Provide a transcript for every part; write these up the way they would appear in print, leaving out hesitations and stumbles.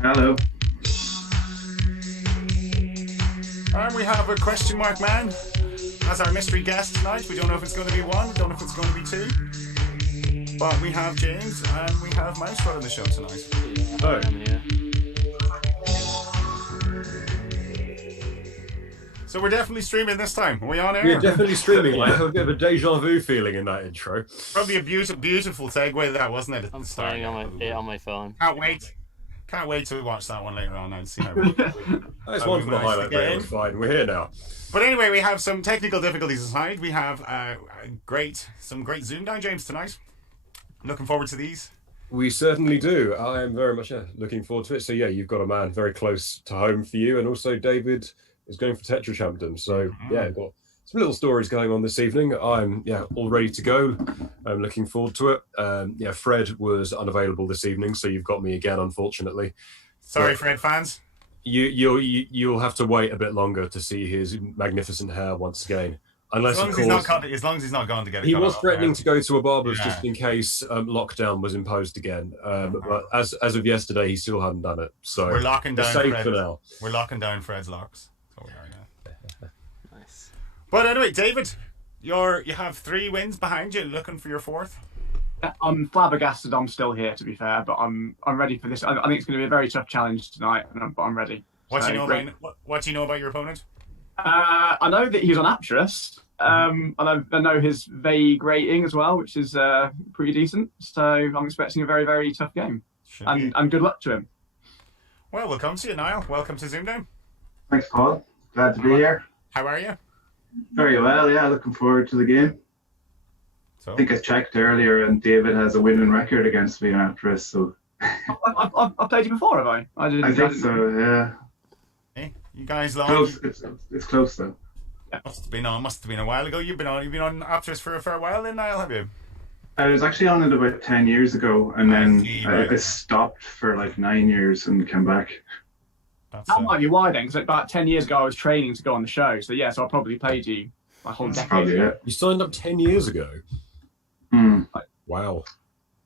Hello. And we have a question mark man as our mystery guest tonight. We don't know if it's going to be one, we don't know if it's going to be two. But we have James and we have Mouseful on the show tonight. Hello. So we're definitely streaming this time. Are we on air? We're definitely streaming. I have a bit of a deja vu feeling in that intro. Probably a beautiful segue that, wasn't it? I'm playing on my phone. Can't wait to watch that one later on and see how That's one for the highlight reel. It's fine. We're here now. But anyway, we have some technical difficulties aside. We have some great ZoomDown James tonight. Looking forward to these. We certainly do. I am very much looking forward to it. So yeah, you've got a man very close to home for you, and also David is going for tetrachampdom. So yeah, got some little stories going on this evening. I'm all ready to go. I'm looking forward to it. Fred was unavailable this evening, so you've got me again, unfortunately. Sorry, Fred fans. You'll have to wait a bit longer to see his magnificent hair once again. Unless, as long as he's not gone to get it. He was threatening to go to a barber's just in case lockdown was imposed again. But as of yesterday, he still hadn't done it. So we're locking down safe for now. We're locking down Fred's locks. So we are now. Nice. But anyway, David, you have 3 wins behind you, looking for your 4th. I'm flabbergasted I'm still here, to be fair, but I'm ready for this. I think it's going to be a very tough challenge tonight, but I'm ready. What do you know about your opponent? I know that he's on Apturus. I know his vague rating as well, which is pretty decent. So I'm expecting a very, very tough game. And good luck to him. Well, we'll come to you, Niall. Welcome to ZoomDown. Thanks, Paul. Glad to be here. How are you? Very well, yeah. Looking forward to the game. So? I think I checked earlier, and David has a winning record against me after us. So I've played you before, have I? I think so. Yeah. Hey, you guys long? Close. It's close though. Must have been a while ago. You've been on Apturus for a fair while, then, Niall, have you? I was actually on it about 10 years ago, and then I stopped for like 9 years and came back. That might be why then, because about 10 years ago I was training to go on the show. So yeah, so I probably played you a whole decade. Probably it. You signed up 10 years ago. Wow.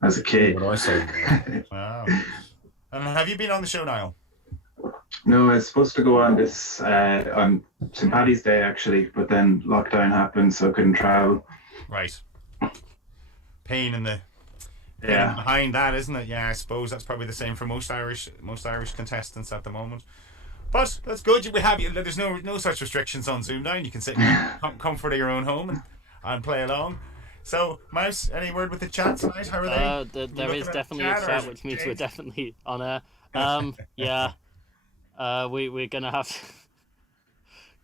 As a kid. What I say. Wow. And have you been on the show, Niall? No, I was supposed to go on this on St. Paddy's Day actually, but then lockdown happened, so I couldn't travel. Right. Pain behind that, isn't it? Yeah, I suppose that's probably the same for most Irish contestants at the moment. But that's good. We have you. There's no such restrictions on ZoomDown. You can sit in the comfort of your own home and play along. So, Mouse, any word with the chat tonight? How are they? There is definitely a chat, which means we're definitely on air. We're gonna have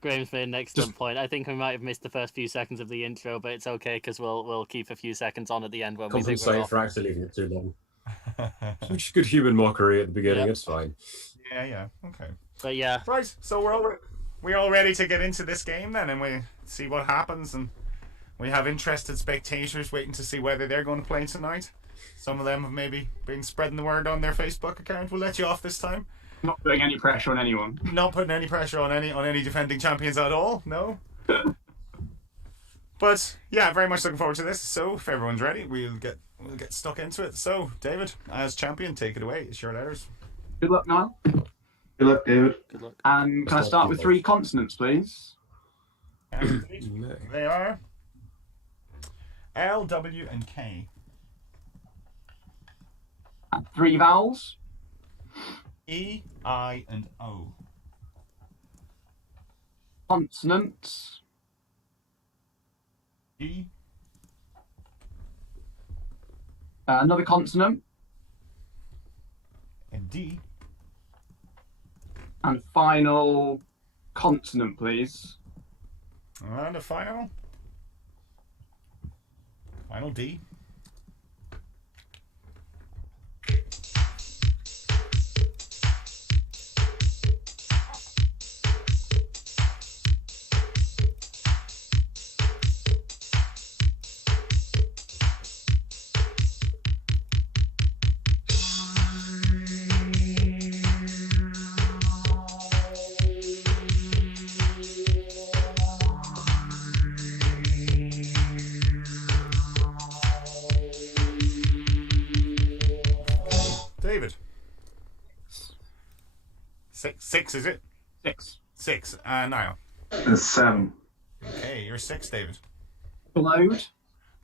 Graham's made an excellent point. I think we might have missed the first few seconds of the intro, but it's okay because we'll keep a few seconds on at the end when we think we're off. For actually leaving it too long. Such good human mockery at the beginning. Yep. It's fine. Yeah. Okay. But yeah. Right. So we're all ready to get into this game then, and we see what happens, and we have interested spectators waiting to see whether they're going to play tonight. Some of them have maybe been spreading the word on their Facebook account. We'll let you off this time. Not putting any pressure on anyone. Not putting any pressure on any defending champions at all. No. But yeah, very much looking forward to this. So if everyone's ready, we'll get stuck into it. So David, as champion, take it away. It's your letters. Good luck, Niall. Good luck, David. Good luck. And can I start with 3 consonants, please? They are L, W, and K. And 3 vowels. E, I, and O. Consonants. E. Another consonant. And D. And final consonant, please. And a final D. Six, is it? 6. 6. Niall. 7. Okay, you're 6, David. Glowed.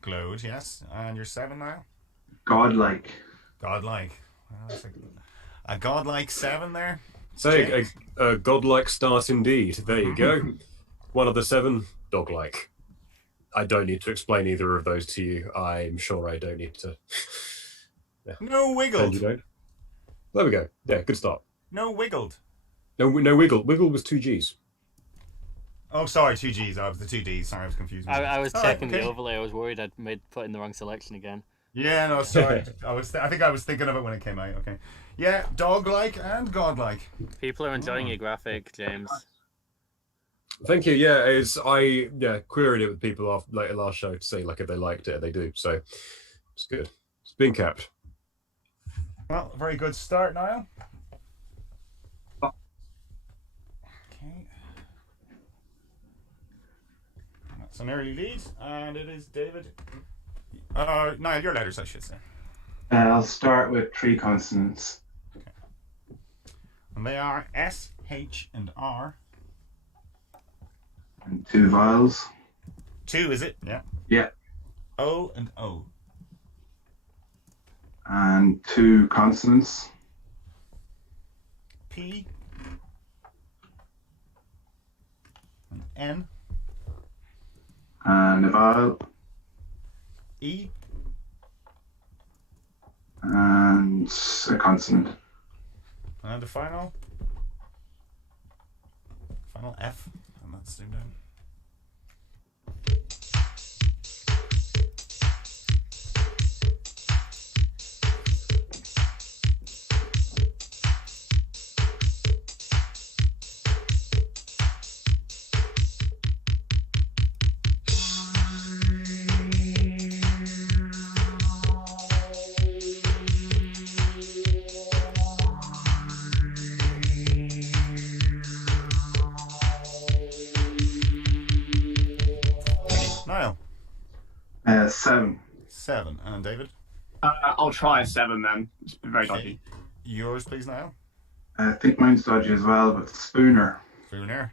Glowed, yes. And you're 7, Niall. Godlike. Godlike. Well, that's a godlike 7 there. Say a godlike start indeed. There you go. One of the 7, dog-like. I don't need to explain either of those to you. I'm sure I don't need to. Yeah. No wiggled. You don't. There we go. Yeah, good start. No wiggled. No wiggle. Wiggle was 2 G's. Oh, sorry, 2 G's. I was the 2 D's. Sorry, I was confused. I was checking the overlay. I was worried I'd put in the wrong selection again. Yeah, no, sorry. I think I was thinking of it when it came out. Okay. Yeah, dog-like and godlike. People are enjoying your graphic, James. Thank you. Yeah, I queried it with people after last show to see if they liked it. They do. So it's good. It's been kept. Well, very good start, Niall. Okay. That's an early lead, and it is David. Niall, your letters, I should say. I'll start with 3 consonants. Okay. And they are S, H, and R. And 2 vowels. 2, is it? Yeah. Yeah. O and O. And 2 consonants. P. And N. And a vowel. E. And a consonant. And the final F. And that's ZoomDown. Niall. 7. 7. And David? I'll try a 7 then. It's very dodgy. Yours, please, Niall. I think mine's dodgy as well, but Spooner. Spooner.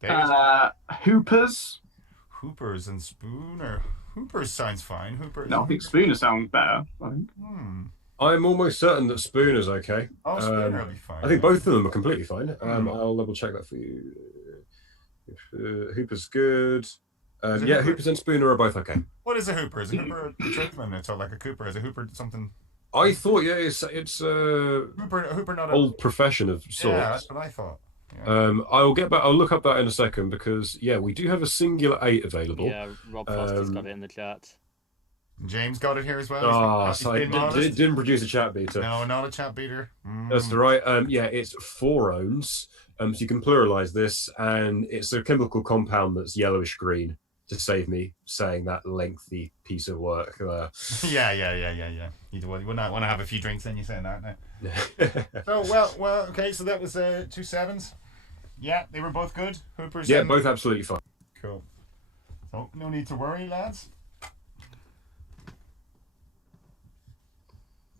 David? Hoopers. Hoopers and Spooner. Hoopers sounds fine. Hoopers. No, I think Spooner sounds better. I think. I'm almost certain that Spooner's okay. Oh, Spooner will be fine. I think both of them are completely fine. I'll double check that for you. Hooper's good. Yeah, Hoopers and Spooner are both okay. What is a Hooper? Is a Hooper a tradesman? It's like a Cooper. Is a Hooper something? I thought, yeah, it's Hooper not old profession of sorts. Yeah, that's what I thought. Yeah. I'll get back. I'll look up that in a second because we do have a singular 8 available. Yeah, Rob Foster's got it in the chat. James got it here as well. Didn't produce a chat beater. No, not a chat beater. That's right. It's 4 ohms. So you can pluralize this, and it's a chemical compound that's yellowish green. To save me saying that lengthy piece of work there. Yeah. You would not want to have a few drinks, then you're saying that now. So well. Okay. So that was 2 7s. Yeah, they were both good. Hoopers. Yeah, both absolutely fine. Cool. So no need to worry, lads.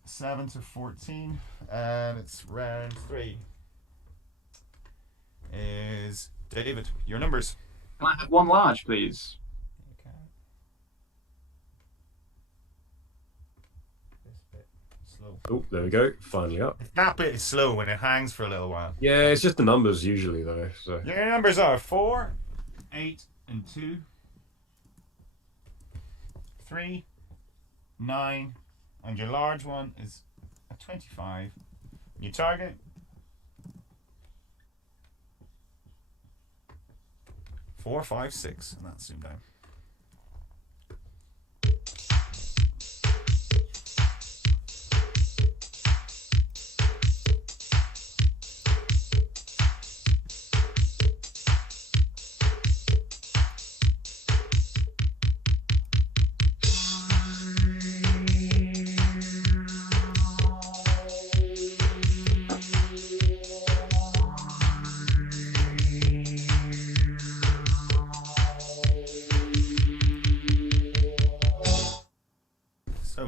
7 to 14, and it's round 3. Is David, your numbers? Can I have 1 large, please? Okay. This bit slow. Oh, there we go. Finally up. That bit is slow when it hangs for a little while. Yeah, it's just the numbers usually though. So Your numbers are 4, 8, and 2, 3, 9, and your large one is a 25. Your target. 4, 5, 6, and that's ZoomDown.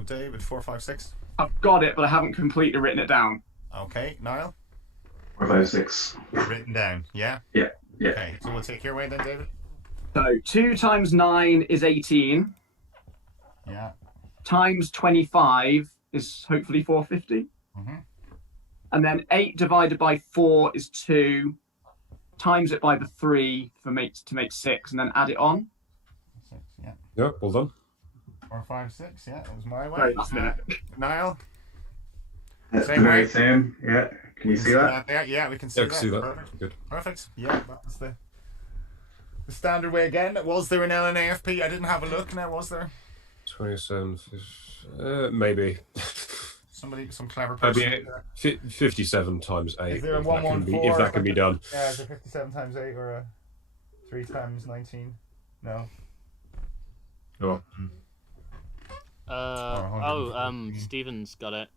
David, 4, 5, 6. I've got it, but I haven't completely written it down. Okay, Niall. 4, 5, 6. Written down, yeah? Yeah. Okay, so we'll take your way then, David. So 2 times 9 is 18. Yeah. Times 25 is hopefully 450. Mm-hmm. And then 8 divided by 4 is 2. Times it by the 3 to make 6, and then add it on. 6, yeah. Yeah, well done. 4, 5, 6, yeah, that was my way. Very last minute. Niall? That's the Same very way. same. Yeah. Can you see that? Yeah, we can see Yeah, I that. can see that. Perfect. Good. Perfect. Yeah, that's the standard way again. Was there an LNAFP? I didn't have a look now, was there? 27, maybe. Some clever person. Maybe 57 times 8. Is there a if that can 114? if that can be done. Yeah, is it 57 times 8 or a 3 times 19? No. Oh. Stephen's got it.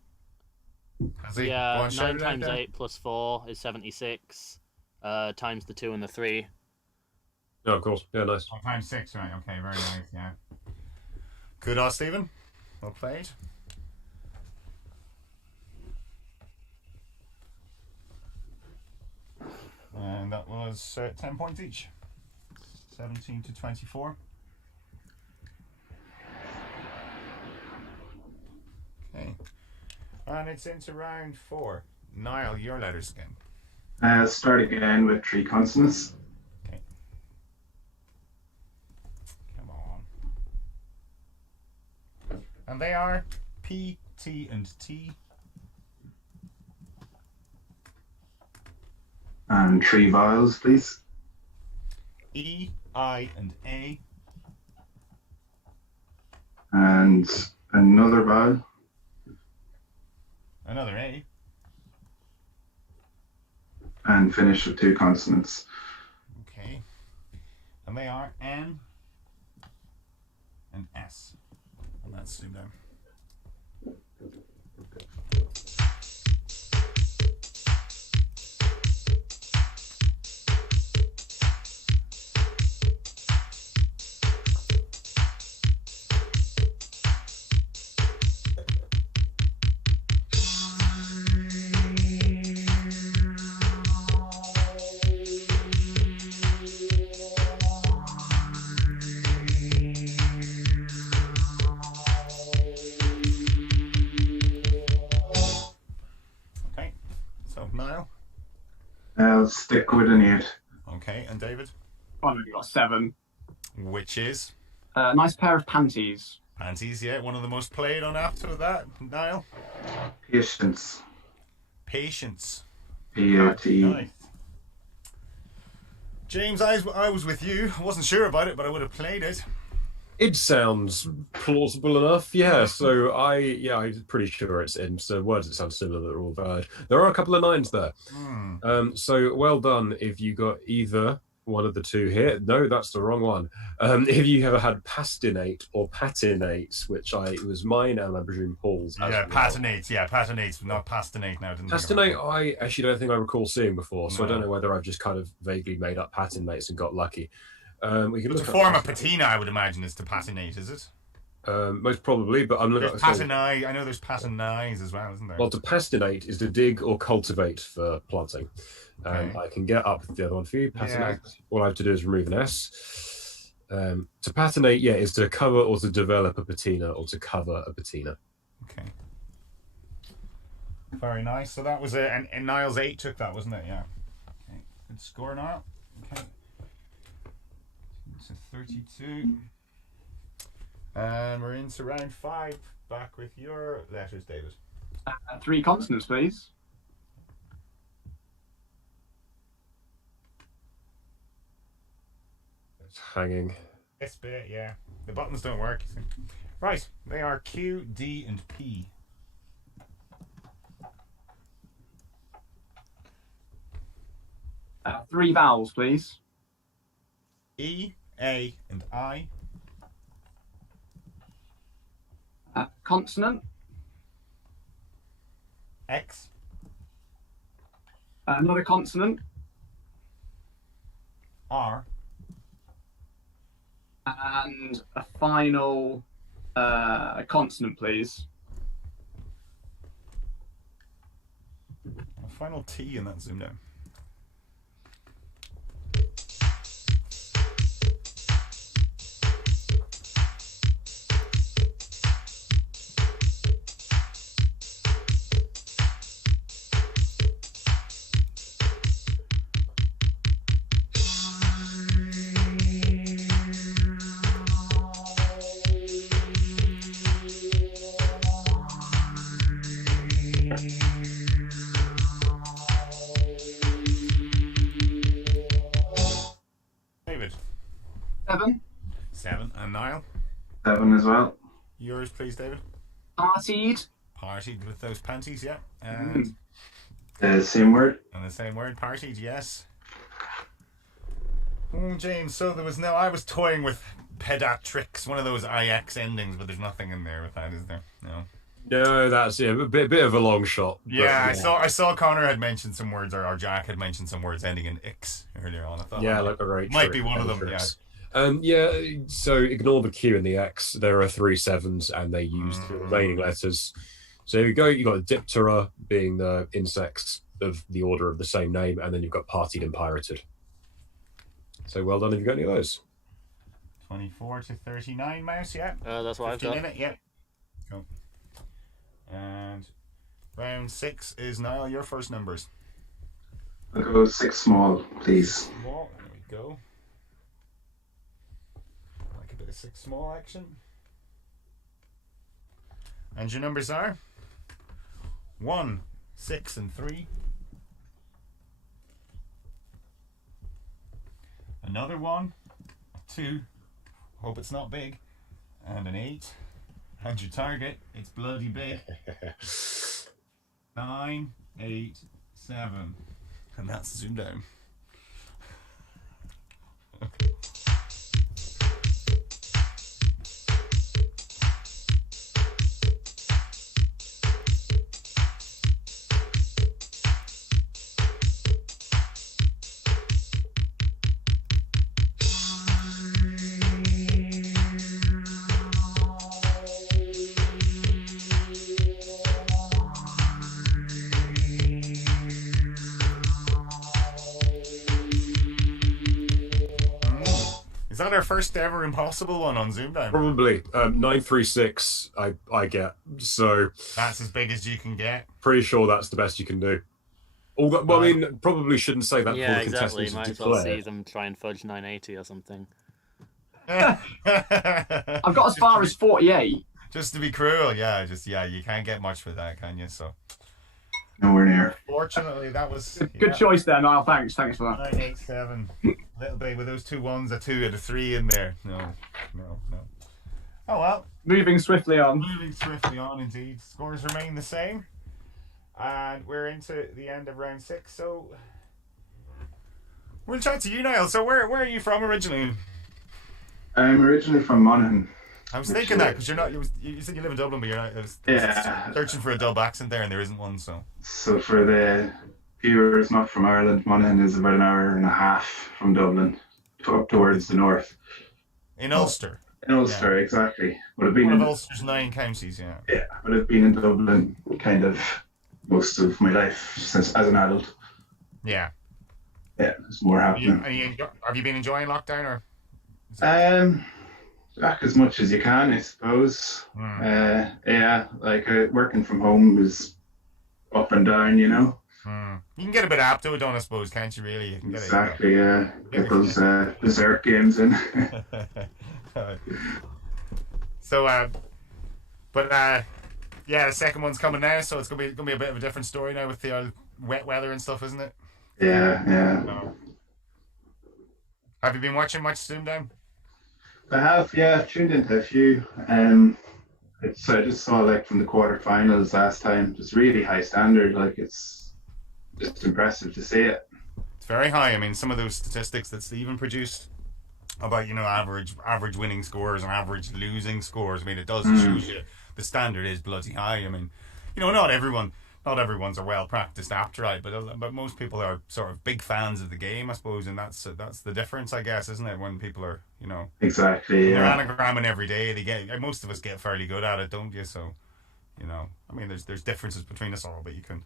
Has he? Yeah, Go on, shout 9 it out times then. 8 plus 4 is 76. Times the 2 and the 3. No, of course. Yeah, nice. 1 times 6, right? Okay, very nice. Yeah. Good, Stephen. Well played. And that was 10 points each. 17 to 24. Okay. And it's into round 4. Niall, your letters again. Start again with 3 consonants. Okay. Come on. And they are P, T, and T. And 3 vowels, please. E, I, and A. And another vowel. Another A. And finish with 2 consonants. Okay. And they are N and S. And that's ZoomDown. Niall? I'll stick with an 8. Okay, and David? I've only got 7. Which is? Nice pair of panties. Panties, yeah, one of the most played on after that. Niall? Patience. Patience. P-A-T. Nice. James, I was with you. I wasn't sure about it, but I would have played it. It sounds plausible enough, yeah. So I'm pretty sure it's in. So words that sound similar that are all valid. There are a couple of 9s there. So well done if you got either one of the 2 here. No, that's the wrong one. If you ever had pastinate or patinate, which it was mine and I presume Paul's. Yeah, patinate. Yeah, patinate, not pastinate now. Pastinate, I actually don't think I recall seeing before. So I don't know whether I've just kind of vaguely made up patinates and got lucky. We can It's look a form of patina, I would imagine, is to patinate, is it? Most probably, but I'm looking at patinate. I know there's patinise as well, isn't there? Well, to pastinate is to dig or cultivate for planting. I can get up the other one for you. Patinate. Yeah. All I have to do is remove an S. To patinate, is to cover or to develop a patina or to cover a patina. Okay. Very nice. So that was it. And Niall's 8 took that, wasn't it? Yeah. Okay. Good score, Niall. Okay. So 32. And we're into round 5. Back with your letters, David. 3 consonants, please. It's hanging. This bit, yeah. The buttons don't work. Right. They are Q, D, and P. Three vowels, please. E, A, and I. Consonant. X. Another consonant. R. And a final consonant, please. A final T in that zoom down. David. 7. 7. And Niall? 7 as well. Yours, please, David. Partied. Partied with those panties, yeah. And Same word. the same word, partied, yes. James, so I was toying with pediatrics, one of those IX endings, but there's nothing in there with that, is there? No. No, that's a bit of a long shot. Yeah, I saw Connor had mentioned some words, or Jack had mentioned some words ending in X earlier on. I thought, like a right. might be one of them. Yeah. So ignore the Q and the X. There are 3 7s, and they use the remaining letters. So you got Diptera being the insects of the order of the same name, and then you've got partied and pirated. So well done if you've got any of those. 24 to 39, Mouse, yeah. That's what I've got. Minute, yeah. Cool. And round 6 is Niall, your first numbers. I'll go 6 small, please. Small, there we go. Like a bit of 6 small action. And your numbers are 1, 6, and 3. Another 1, 2, hope it's not big, and an 8. And your target, it's bloody big. 9, 8, 7. And that's zoom down. Is that our first ever impossible one on ZoomDown? Probably 936. I get, so that's as big as you can get. Pretty sure that's the best you can do. Well, I mean, probably shouldn't say that. Yeah, before the exactly. contestants Might as declare. well see them try and fudge 980 or something. I've got as far as 48. Just to be cruel, you can't get much with that, can you? So nowhere near. Fortunately, that was good choice there, Niall. Thanks for that. 987. Little bit with those 2 1s, a 2 and a 3 in there. No. Oh well. Moving swiftly on, indeed. Scores remain the same, and we're into the end of round 6. So we'll chat to you, Niall. So where are you from originally? I'm originally from Monaghan. I was thinking that because you're not. You said you live in Dublin, but you're not. I was searching for a dub accent there, and there isn't one. So for the viewers not from Ireland, Monaghan is about an hour and a half from Dublin, up towards the north. In Ulster. In Ulster, exactly. Would have been one of Ulster's 9 counties, yeah. Yeah, would have been in Dublin kind of most of my life since as an adult. Yeah. Yeah, there's more happening. Have you been enjoying lockdown or? Back as much as you can, I suppose. Working from home is up and down, you know. You can get a bit apt to it, I suppose, can't you? Really, you can get exactly. Get those dessert games in. So, the second one's coming now, so it's gonna be a bit of a different story now with the wet weather and stuff, isn't it? Yeah. Have you been watching much ZoomDown? I have, tuned into a few. So I just saw from the quarterfinals last time, just really high standard. It's just impressive to see it. It's very high. I mean, some of those statistics that Stephen produced about average winning scores and average losing scores. I mean, it does show you the standard is bloody high. I mean, not everyone's a well practiced Apterite, but most people are sort of big fans of the game, I suppose, and that's the difference, I guess, isn't it? When people are, exactly, they're anagramming every day. Most of us get fairly good at it, don't you? So, I mean, there's differences between us all, but you can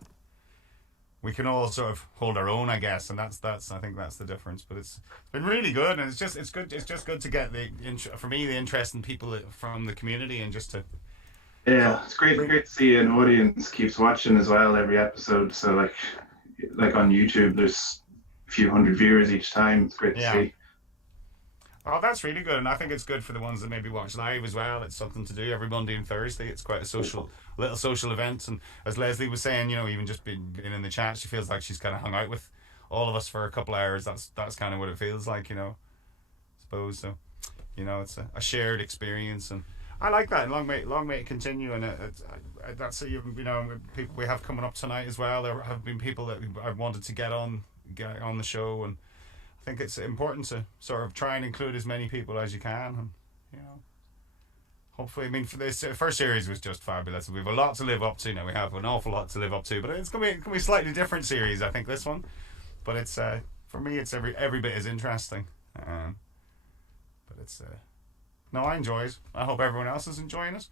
we can all sort of hold our own, I guess, and that's I think that's the difference. But it's been really good, and it's just good to get for me the interesting people from the community, and just to it's great to see an audience keeps watching as well every episode. So like on YouTube, there's a few hundred viewers each time. It's great to see. Oh, that's really good, and I think it's good for the ones that maybe watch live as well. It's something to do every Monday and Thursday. It's quite a little social event, and as Leslie was saying, even just being in the chat, she feels like she's kind of hung out with all of us for a couple of hours. That's kind of what it feels like, I suppose. So, it's a shared experience, and I like that. And long may it continue. And that's people we have coming up tonight as well. There have been people that I've wanted to get on the show, and I think it's important to sort of try and include as many people as you can, and hopefully, for this first series was just fabulous. We have a lot to live up to now. We have an awful lot to live up to, but it's gonna be a slightly different series, I think, this one. But it's for me, it's every bit as interesting. But it's no, I enjoy it. I hope everyone else is enjoying it.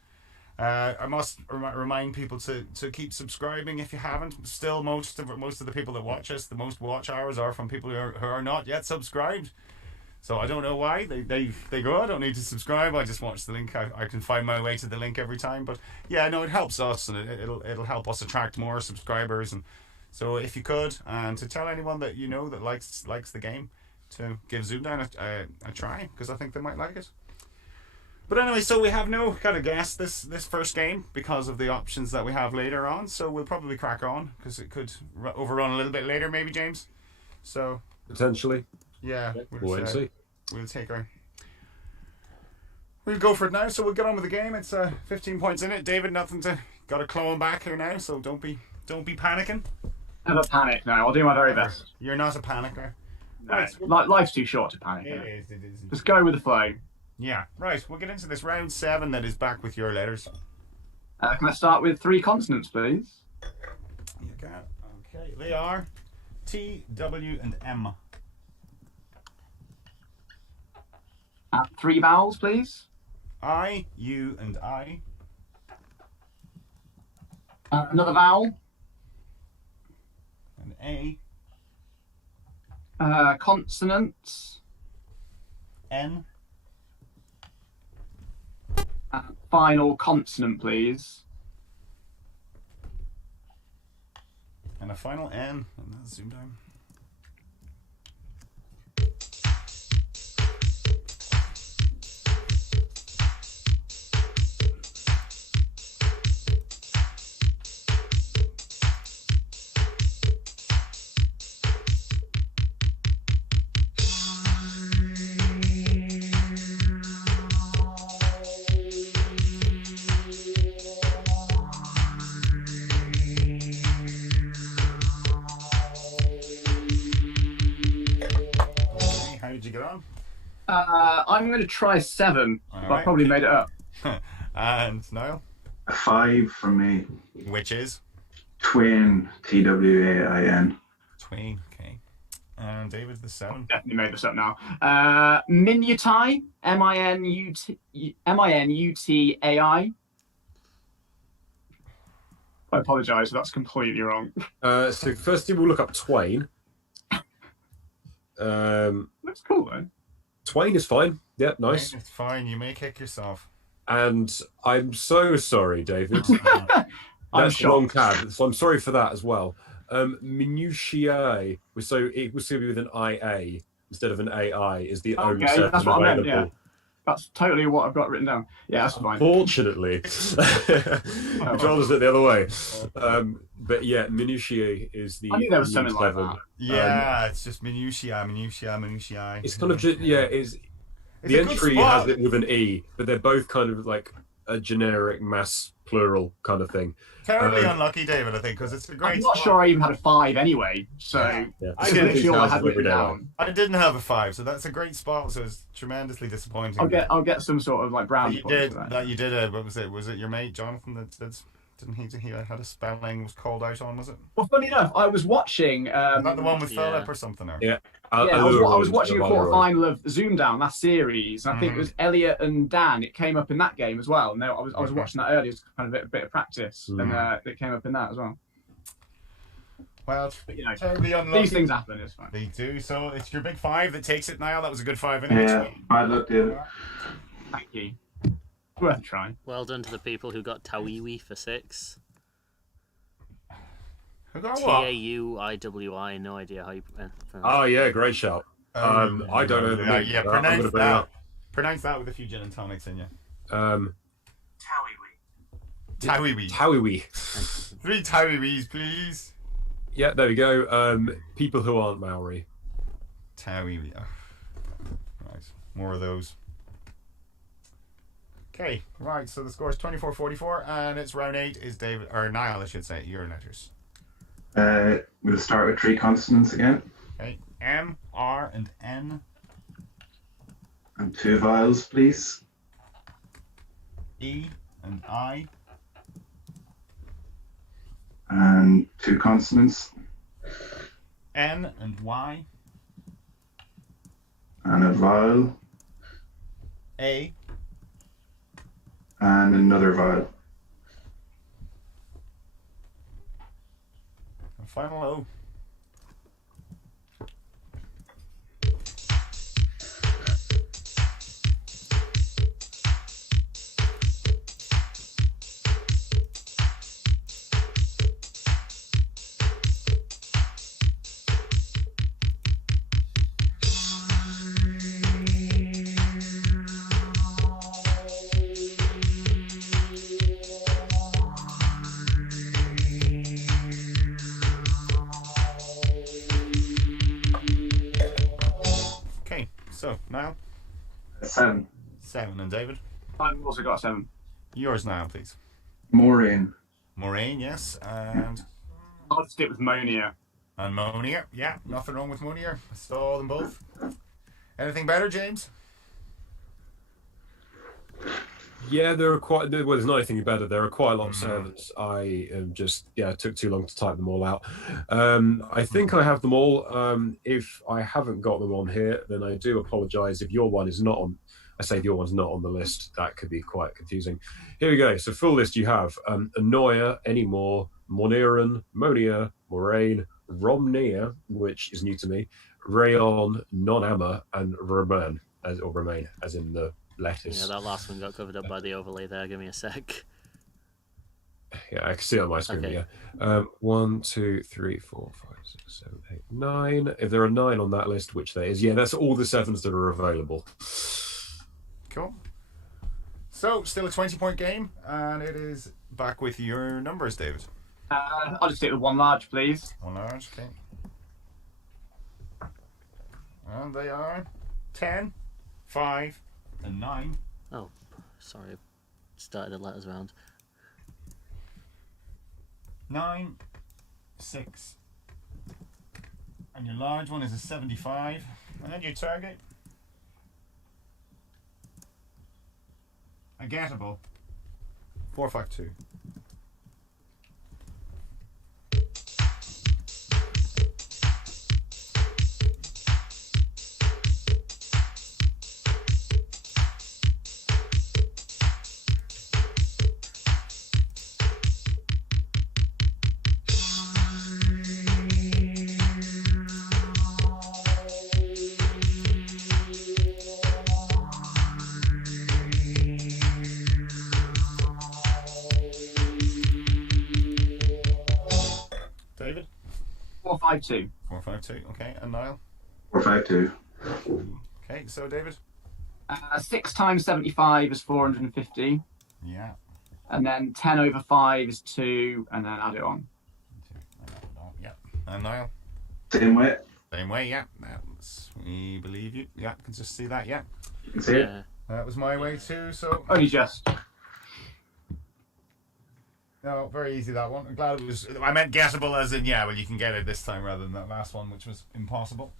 I must remind people to keep subscribing if you haven't. Still, most of the people that watch us, the most watch hours are from people who are not yet subscribed. So I don't know why they go, I don't need to subscribe. I just watch the link. I can find my way to the link every time. But yeah, no, it helps us, and it'll help us attract more subscribers. And so if you could, and to tell anyone that that likes the game, to give ZoomDown a try, because I think they might like it. But anyway, so we have no kind of guess this first game because of the options that we have later on. So we'll probably crack on, because it could overrun a little bit later, maybe, James. So potentially. Yeah. We'll see. We'll go for it now. So we'll get on with the game. It's 15 points in it. David, got to claw him back here now. So don't be panicking. Never panic now. I'll do my very best. You're not a panicker. No, life's too short to panic. It is. Just go with the flow. Yeah, right. We'll get into this round 7 that is back with your letters. Can I start with 3 consonants, please? You can. Okay. They are T, W, and M. 3 vowels, please. I, U, and I. Another vowel. An A. Consonants. N. Final consonant, please. And a final N. And that's zoomed down. I'm going to try 7. Right. I probably made it up. And Niall? A 5 from me. Which is? Twin. Twain. Twin, okay. And David, the 7. Definitely made this up now. Minutai. Minutai. I apologise, that's completely wrong. So firstly, we'll look up Twain. Looks cool though. Twain is fine. Yeah, nice. It's fine. You may kick yourself. And I'm so sorry, David. That's the wrong tab. So I'm sorry for that as well. Minutiae. So it was going to be with an IA instead of an AI. Is the only set that's what available. I meant, yeah. That's totally what I've got written down. Yeah, that's fine. Fortunately, I'd rather it the other way. But yeah, minutiae is the. I knew there was something like that. Yeah, it's just minutiae. It's kind of just the entry has it with an E, but they're both kind of like a generic mass plural kind of thing. Terribly unlucky, David, I think, because it's a great. I'm not sure I even had a 5 anyway, so I didn't. Sure I had written down. I didn't have a 5, so that's a great spot. So it's tremendously disappointing. I'll get some sort of like brown. You did that. You did it. What was it? Was it your mate Jonathan that didn't he had a spelling was called out on? Was it? Well, funny enough, I was watching. Is that the one with Philip or something? Or? Yeah. I was watching a quarterfinal of ZoomDown, that series, and I think it was Elliot and Dan. It came up in that game as well, and I was watching that earlier, it was kind of a bit of practice, and it came up in that as well. Well, But, you know, terribly unlucky. these things happen. It's fine. They do. So it's your big 5 that takes it, Niall. That was a good 5 in Yeah, bad luck, David. Thank you. Worth a try. Well done to the people who got Tawiwi for 6. Who got what? Tauiwi, no idea how you pronounce Oh yeah, great shout. I don't know the name. Yeah, pronounce that. Pronounce that with a few gin and tonics in you. Tawiwi. Tawiwi. 3 Tawiwis, please. Yeah, there we go. People who aren't Maori. Tawiwi. Oh. Right, more of those. Okay, right, so the score is 24-44, and it's round 8 is David, or Niall, I should say, your letters. We'll start with 3 consonants again. Okay, M, R, and N. And 2 vowels, please. E and I. And 2 consonants. N and Y. And a vowel. A. And another vowel. And final O. So, Niall? 7. 7. And David? I've also got a 7. Yours now, please. Maureen. Maureen, yes. And I'll stick with Monia. And Monia. Yeah, nothing wrong with Monia. I saw them both. Anything better, James? Yeah, there are quite. Well, there's not anything better. There are quite a lot of servants. I took too long to type them all out. I think I have them all. If I haven't got them on here, then I do apologise. If your one is not on, I say if your one's not on the list, that could be quite confusing. Here we go. So full list you have Anoia, Anymore, Moniran, Monia, Moraine, Romnea, which is new to me, Rayon, Non-Amma, and Romain, as in the lettuce. Yeah, that last one got covered up by the overlay there. Give me a sec. Yeah, I can see it on my screen. Okay. Yeah. 1, 2, 3, 4, 5, 6, 7, 8, 9. If there are 9 on that list, which there is, yeah, that's all the 7s that are available. Cool. So, still a 20-point game, and it is back with your numbers, David. I'll just stick with 1 large, please. 1 large, okay. And they are 10, 5, and 9. Oh, sorry. Started the letters round. 9, 6. And your large one is a 75. And then your target. A gettable. 452. David? 452. 452, okay. And Niall? 452. Okay, so David? 6 times 75 is 450. Yeah. And then 10 over 5 is 2, and then add it on. Yeah. And Niall? Same way. Same way, yeah. We believe you. Yeah, can just see that, yeah. You can see it. That was my way too, so... Only just. No, very easy that one. I'm glad it was... I meant guessable as in, yeah, well, you can get it this time rather than that last one, which was impossible.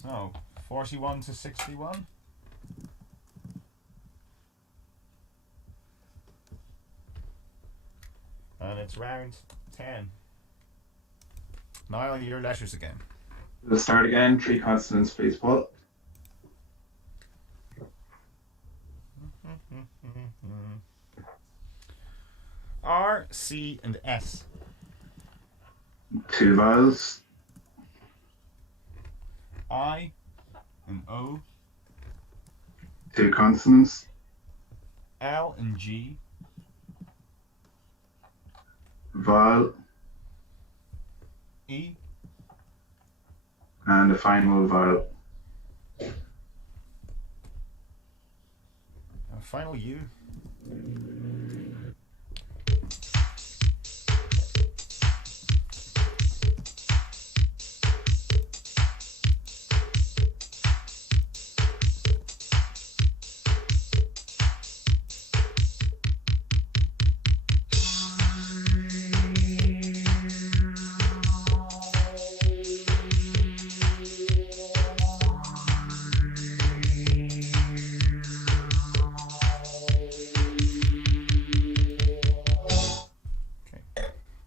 So, 41 to 61. And it's round 10. Niall, your letters again. We'll start again. 3 consonants, please, Paul. R, C, and S. 2 vowels. I and O. 2 consonants. L and G. Vowel. E. And a final vowel. And final U.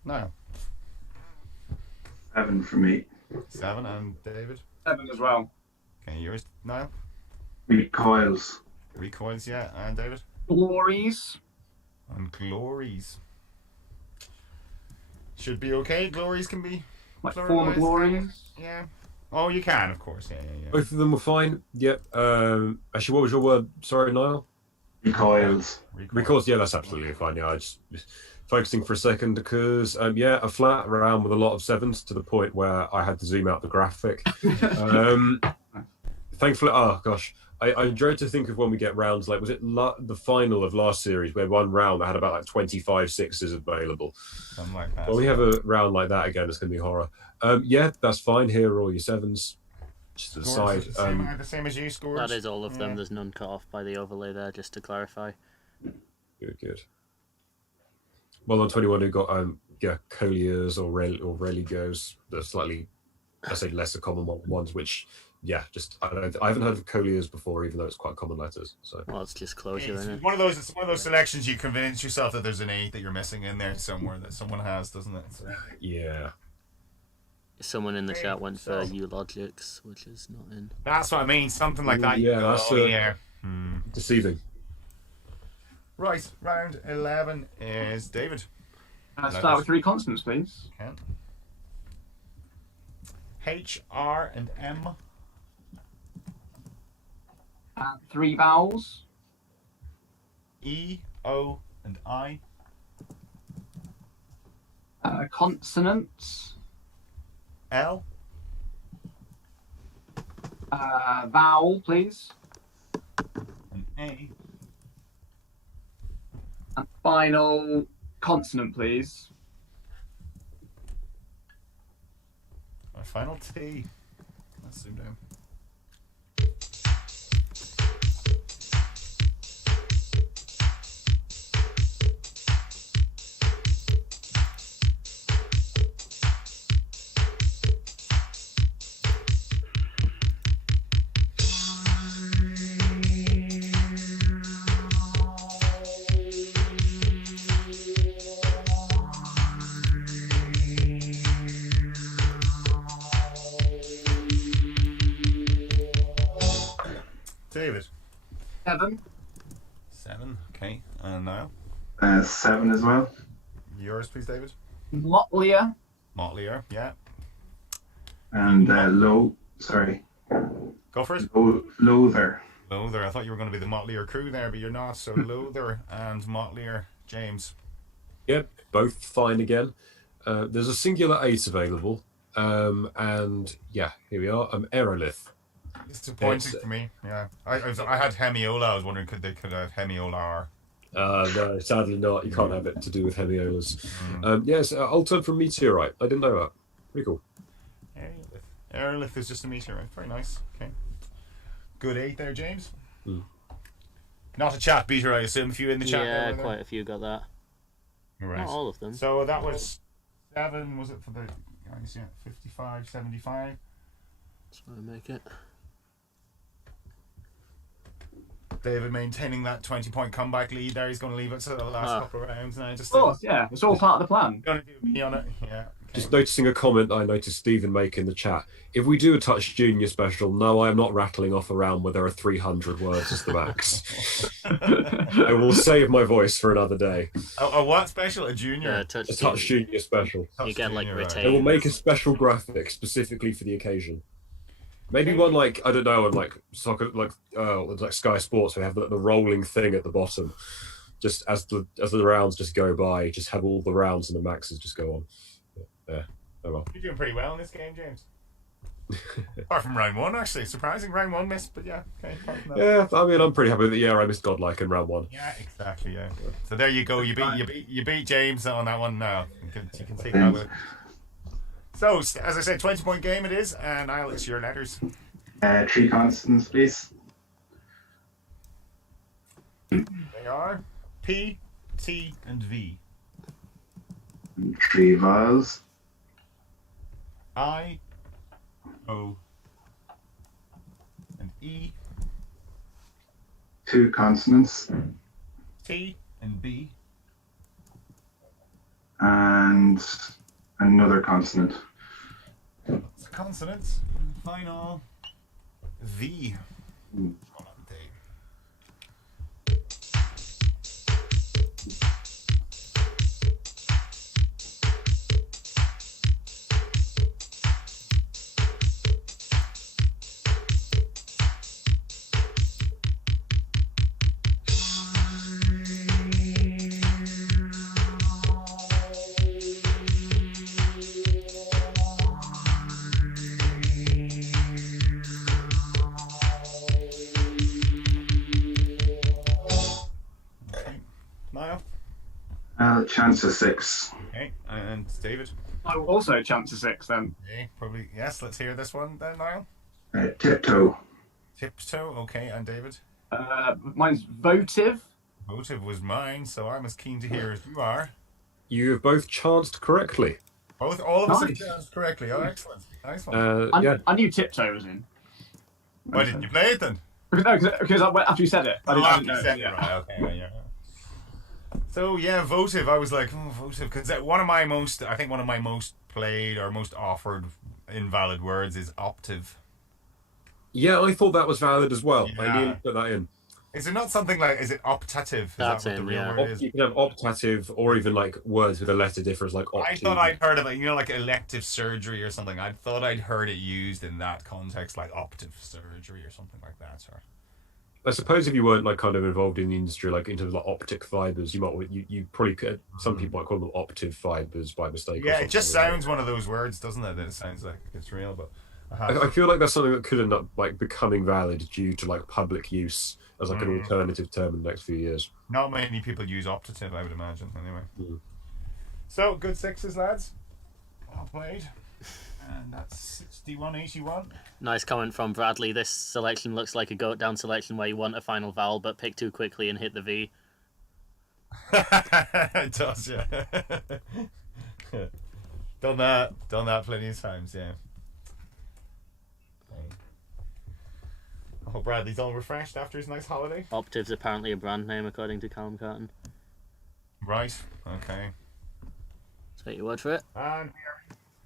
Niall. 7 for me. 7 and David. 7 as well. Okay, yours, Niall. Recoils. Recoils, yeah, and David. Glories. And glories. Should be okay. Glories can be Like pluralized, former glories. Yeah. Oh, you can, of course. Yeah. Both of them were fine. Yep. Actually, what was your word? Sorry, Niall. Recoils. Recourse. Yeah, that's absolutely fine. Yeah, I just focusing for a second because a flat round with a lot of 7s to the point where I had to zoom out the graphic. Thankfully, oh gosh, I dread to think of when we get rounds like, was it the final of last series where one round I had about like 25 6s available. Something like that. When we have a round like that again, it's going to be horror. Yeah, that's fine. Here are all your 7s. Just to the side. The same as you scored. That is all of them. There's none cut off by the overlay there, just to clarify. Good. Well, on 21 who got Colliers or Religos, the slightly, I say, lesser common ones, which I haven't heard of Colliers before, even though it's quite common letters. So well, it's just closure, isn't it? It's one of those selections you convince yourself that there's an 8 that you're missing in there somewhere that someone has, doesn't it? So. Yeah. Someone in the chat went for eulogics, which is not in. That's what I mean. Something like that. Yeah, that's deceiving. Right, round 11 is David. Start with 3 consonants, please. Can. H, R, and M. 3 vowels. E, O, and I. Consonants. L. Vowel, please. And A. And final consonant, please. My final T. Let's zoom down. David. 7. 7, okay. And Niall? 7 as well. Yours, please, David. Motley. Motley, yeah. And sorry. Go for it. Loather. Loather. I thought you were going to be the Motley crew there, but you're not. So Loather and Motley. James. Yep, both fine again. There's a singular 8 available. And yeah, here we are. Aerolith. Disappointing for me. Yeah, I had Hemiola. I was wondering could I have Hemiola R. No, sadly not. You can't have it to do with hemiolas. Yes, I'll turn from meteorite. I didn't know that. Pretty cool. Aerolith is just a meteorite. Very nice. Okay. Good 8 there, James. Not a chat beater, I assume. A few in the chat. Yeah, quite a few got that. Right. Not all of them. So that was 7. Was it for the guys? Yeah, 55, 75. That's why I make it. David maintaining that 20-point comeback lead there. He's going to leave it to the last couple of rounds now. Of course, yeah. It's all part of the plan. Going to do me on it. Yeah. Just noticing a comment I noticed Stephen make in the chat. If we do a Touch Junior special, no, I am not rattling off a round where there are 300 words as the max. I will save my voice for another day. A what special? A junior? A Touch Junior special. You get like retained. They will make a special graphic specifically for the occasion. Maybe one like, I don't know, on like soccer, like Sky Sports, we have the rolling thing at the bottom. Just as the rounds just go by, just have all the rounds and the maxes just go on. Yeah. Oh well. You're doing pretty well in this game, James. Apart from round one, actually. Surprising round one miss, but yeah. Okay, yeah, I mean, I'm pretty happy that, I missed Godlike in round one. Yeah, exactly, yeah. So there you go. You beat James on that one now. You can take that with it. So, as I said, 20-point game it is, and Niall, it's your letters. 3 constants, please. They are P, T, and V. 3 vowels. I, O, and E. 2 consonants. T and B. And another consonant. It's consonants. Final V. Chance of 6. Okay, and David? I will also chance of 6 then. Okay, probably, yes, let's hear this one then, Niall. Tiptoe. Tiptoe, okay, and David? Mine's votive. Votive was mine, so I'm as keen to hear as you are. You have both chanced correctly. All of us have chanced correctly. Oh, excellent. Nice one. I knew tiptoe was in. Why didn't you play it then? Because after you said it. I didn't know. Right, okay, yeah. So yeah, votive. I was like, votive, because one of my most played or most offered invalid words is optive. Yeah, I thought that was valid as well. Yeah. I nearly put that in. Is it not something like, is it optative? Is That's that what the real yeah. word is? You can have optative or even like words with a letter difference, like optive. I thought I'd heard of it, like elective surgery or something. I thought I'd heard it used in that context, like optive surgery or something like that. Sorry. I suppose if you weren't like kind of involved in the industry, like into like optic fibers, you probably could. Some people might call them optive fibers by mistake. Yeah, it just sounds one of those words, doesn't it? That it sounds like it's real, but I feel like that's something that could end up like becoming valid due to like public use as like an alternative term in the next few years. Not many people use optative, I would imagine. Anyway. Mm. So good 6s, lads. Well played. And that's 61-81. Nice comment from Bradley. This selection looks like a goat down selection where you want a final vowel but pick too quickly and hit the V. It does, yeah. Done that plenty of times, yeah. I hope Bradley's all refreshed after his nice holiday. Optive's apparently a brand name according to Callum Carton. Right, okay. Take your word for it. And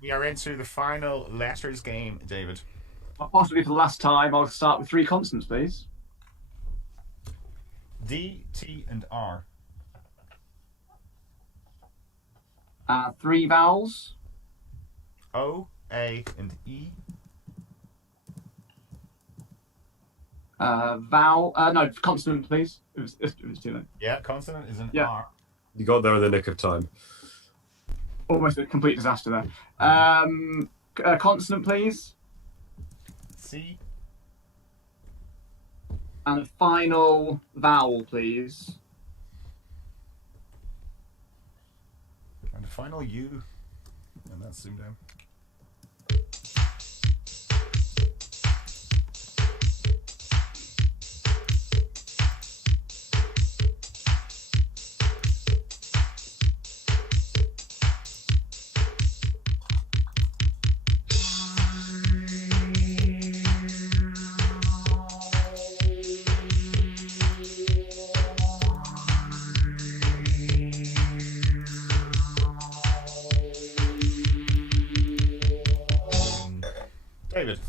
we are into the final letters game, David. Possibly for the last time, I'll start with 3 consonants, please. D, T, and R. 3 vowels. O, A, and E. Consonant, please. It was too late. Yeah, consonant is an Yeah. R. You got there in the nick of time. Almost a complete disaster there. Consonant, please. C. And a final vowel, please. And the final U. And that's ZoomDown. David?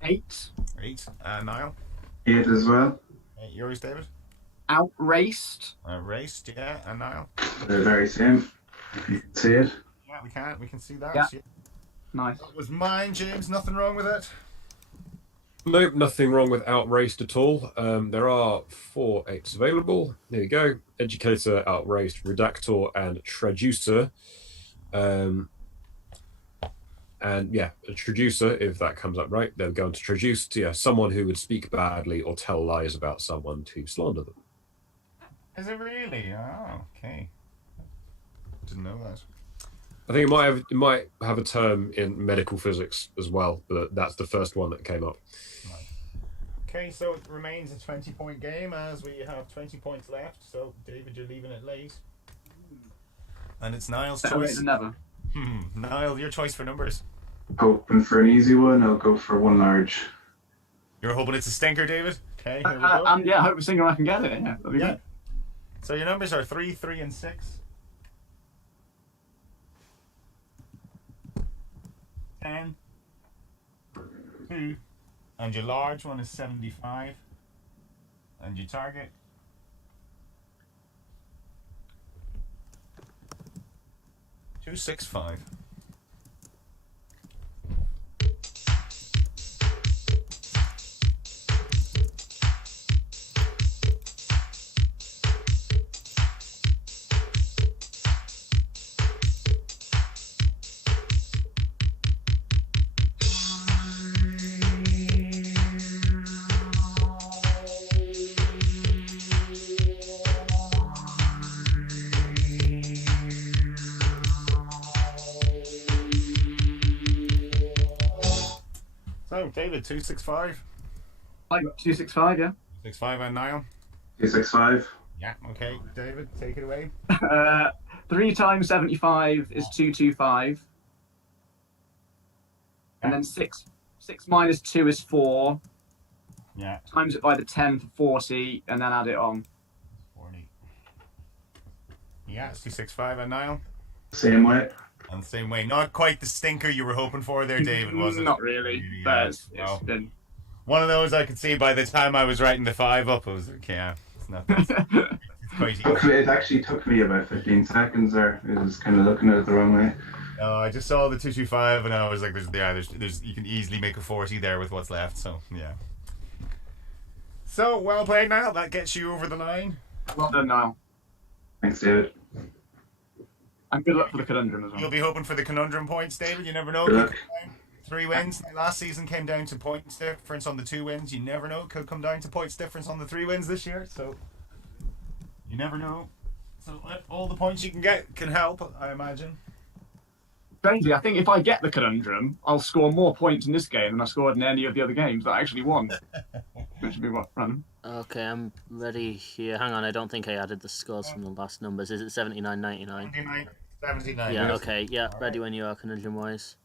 8. 8. Niall? 8 as well. 8 yours, David? Outraced. Raced, yeah. And Niall? They're the very same. If you can see it. Yeah, we can. We can see that. Yeah. Yeah. Nice. That was mine, James. Nothing wrong with it. Nope, nothing wrong with outraced at all. There are 4 8s available. There you go. Educator, outraced, redactor, and traducer. And yeah, a traducer, if that comes up right, they're going to traduce to someone who would speak badly or tell lies about someone to slander them. Is it really? Oh, okay. Didn't know that. I think it might have a term in medical physics as well, but that's the first one that came up. Okay, so it remains a 20-point game as we have 20 points left. So, David, you're leaving it late. And it's Niall's Better late choice. than never. Niall, your choice for numbers. Hoping for an easy one, I'll go for 1 large. You're hoping it's a stinker, David? Okay, here we go. And yeah, I hope single I can get it. Yeah, that'll be good. So your numbers are 3, 3, and 6. 10. 2. And your large one is 75. And your target. $265. So, David, 265. I got 265, yeah. 65 and Niall. 265. Yeah, okay. David, take it away. 3 times 75 is 225. And then 6 minus 2 is 4. Yeah. Times it by the 10 for 40, and then add it on. 40. Yeah, it's 265 and Niall. Same way. And the same way. Not quite the stinker you were hoping for there, David, was it? Not really, but it's No. been... One of those I could see by the time I was writing the 5 up. I was like, yeah, it's not. It's quite easy. It actually took me about 15 seconds there. It was kind of looking at it the wrong way. No, I just saw the 225 and I was like, there's you can easily make a 40 there with what's left. So yeah. So well played, Niall. That gets you over the line. Well done, Niall. Thanks, David. And good luck for the conundrum as well. You'll be hoping for the conundrum points, David. You never know. Good luck. 3 wins. Last season came down to points difference on the 2 wins. You never know. It could come down to points difference on the 3 wins this year. So you never know. So all the points you can get can help, I imagine. Strangely, I think if I get the conundrum, I'll score more points in this game than I scored in any of the other games that I actually won. Which would be what, random? Okay, I'm ready here. Hang on, I don't think I added the scores from the last numbers. Is it 79, 99? 79. Yeah, okay, yeah, ready when you are, conundrum wise.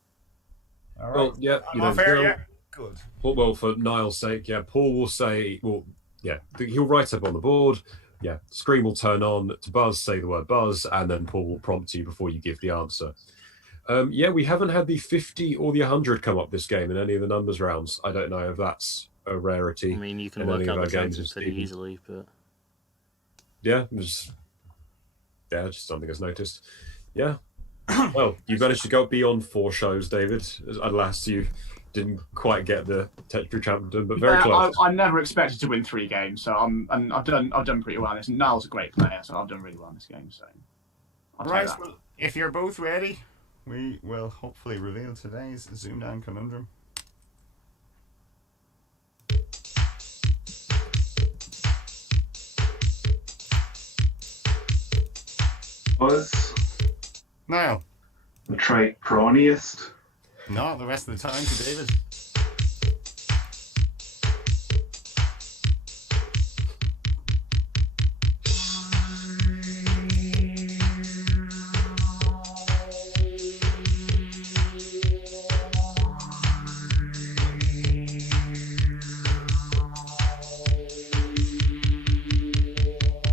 All right. Well, yeah, I'm not fair, yeah. Good. Well, for Niall's sake, Paul will say, he'll write up on the board. Yeah, screen will turn on to buzz, say the word buzz, and then Paul will prompt you before you give the answer. We haven't had the 50 or the 100 come up this game in any of the numbers rounds. I don't know if that's a rarity. I mean, you can work out the chances pretty easily, but... Yeah, just something that's noticed. Yeah. Well, you managed to go beyond 4 shows, David. Alas, you didn't quite get the tetrachampdom, but very close. I never expected to win 3 games, so I've done pretty well in this. And Niall's a great player, so I've done really well in this game. So, Right, well, if you're both ready, we will hopefully reveal today's ZoomDown conundrum. Buzz. Niall. The trichroniest. No, the rest of the time to David.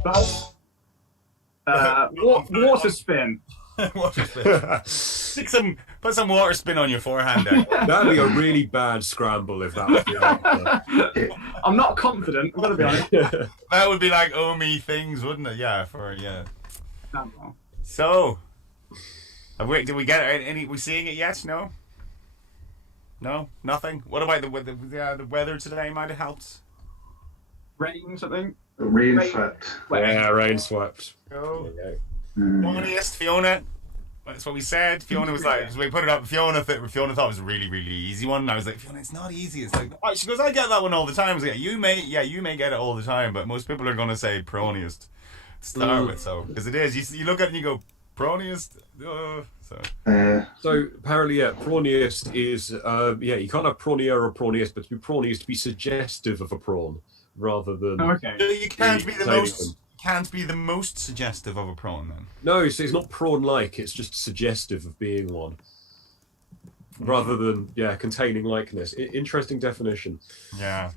Buzz. Water spin. Water spin. Put some water spin on your forehand there. That'd be a really bad scramble if that was the answer. I'm not confident. I'm gonna be honest. That would be like oh me things, wouldn't it? Yeah, No. So, did we get any? We seeing it yet? No. No, nothing. What about the weather? The weather today might have helped. Rain something. Rain swept. Yeah, rain swept. Go. There Funniest Fiona. That's what we said. Fiona was like, we put it up. Fiona thought it was a really, really easy one. And I was like, Fiona, it's not easy. It's like, oh, she goes, I get that one all the time. I was like, you may get it all the time, but most people are going to say proniest to start with. So, because it is, you look at it and you go, proniest. So apparently, prawniest is you can't have prawnia or prawniest, but to be prawniest to be suggestive of a prawn rather than. Oh, okay. You can't be the most suggestive of a prawn then. No, so it's not prawn-like. It's just suggestive of being one, rather than containing likeness. Interesting definition. Yeah,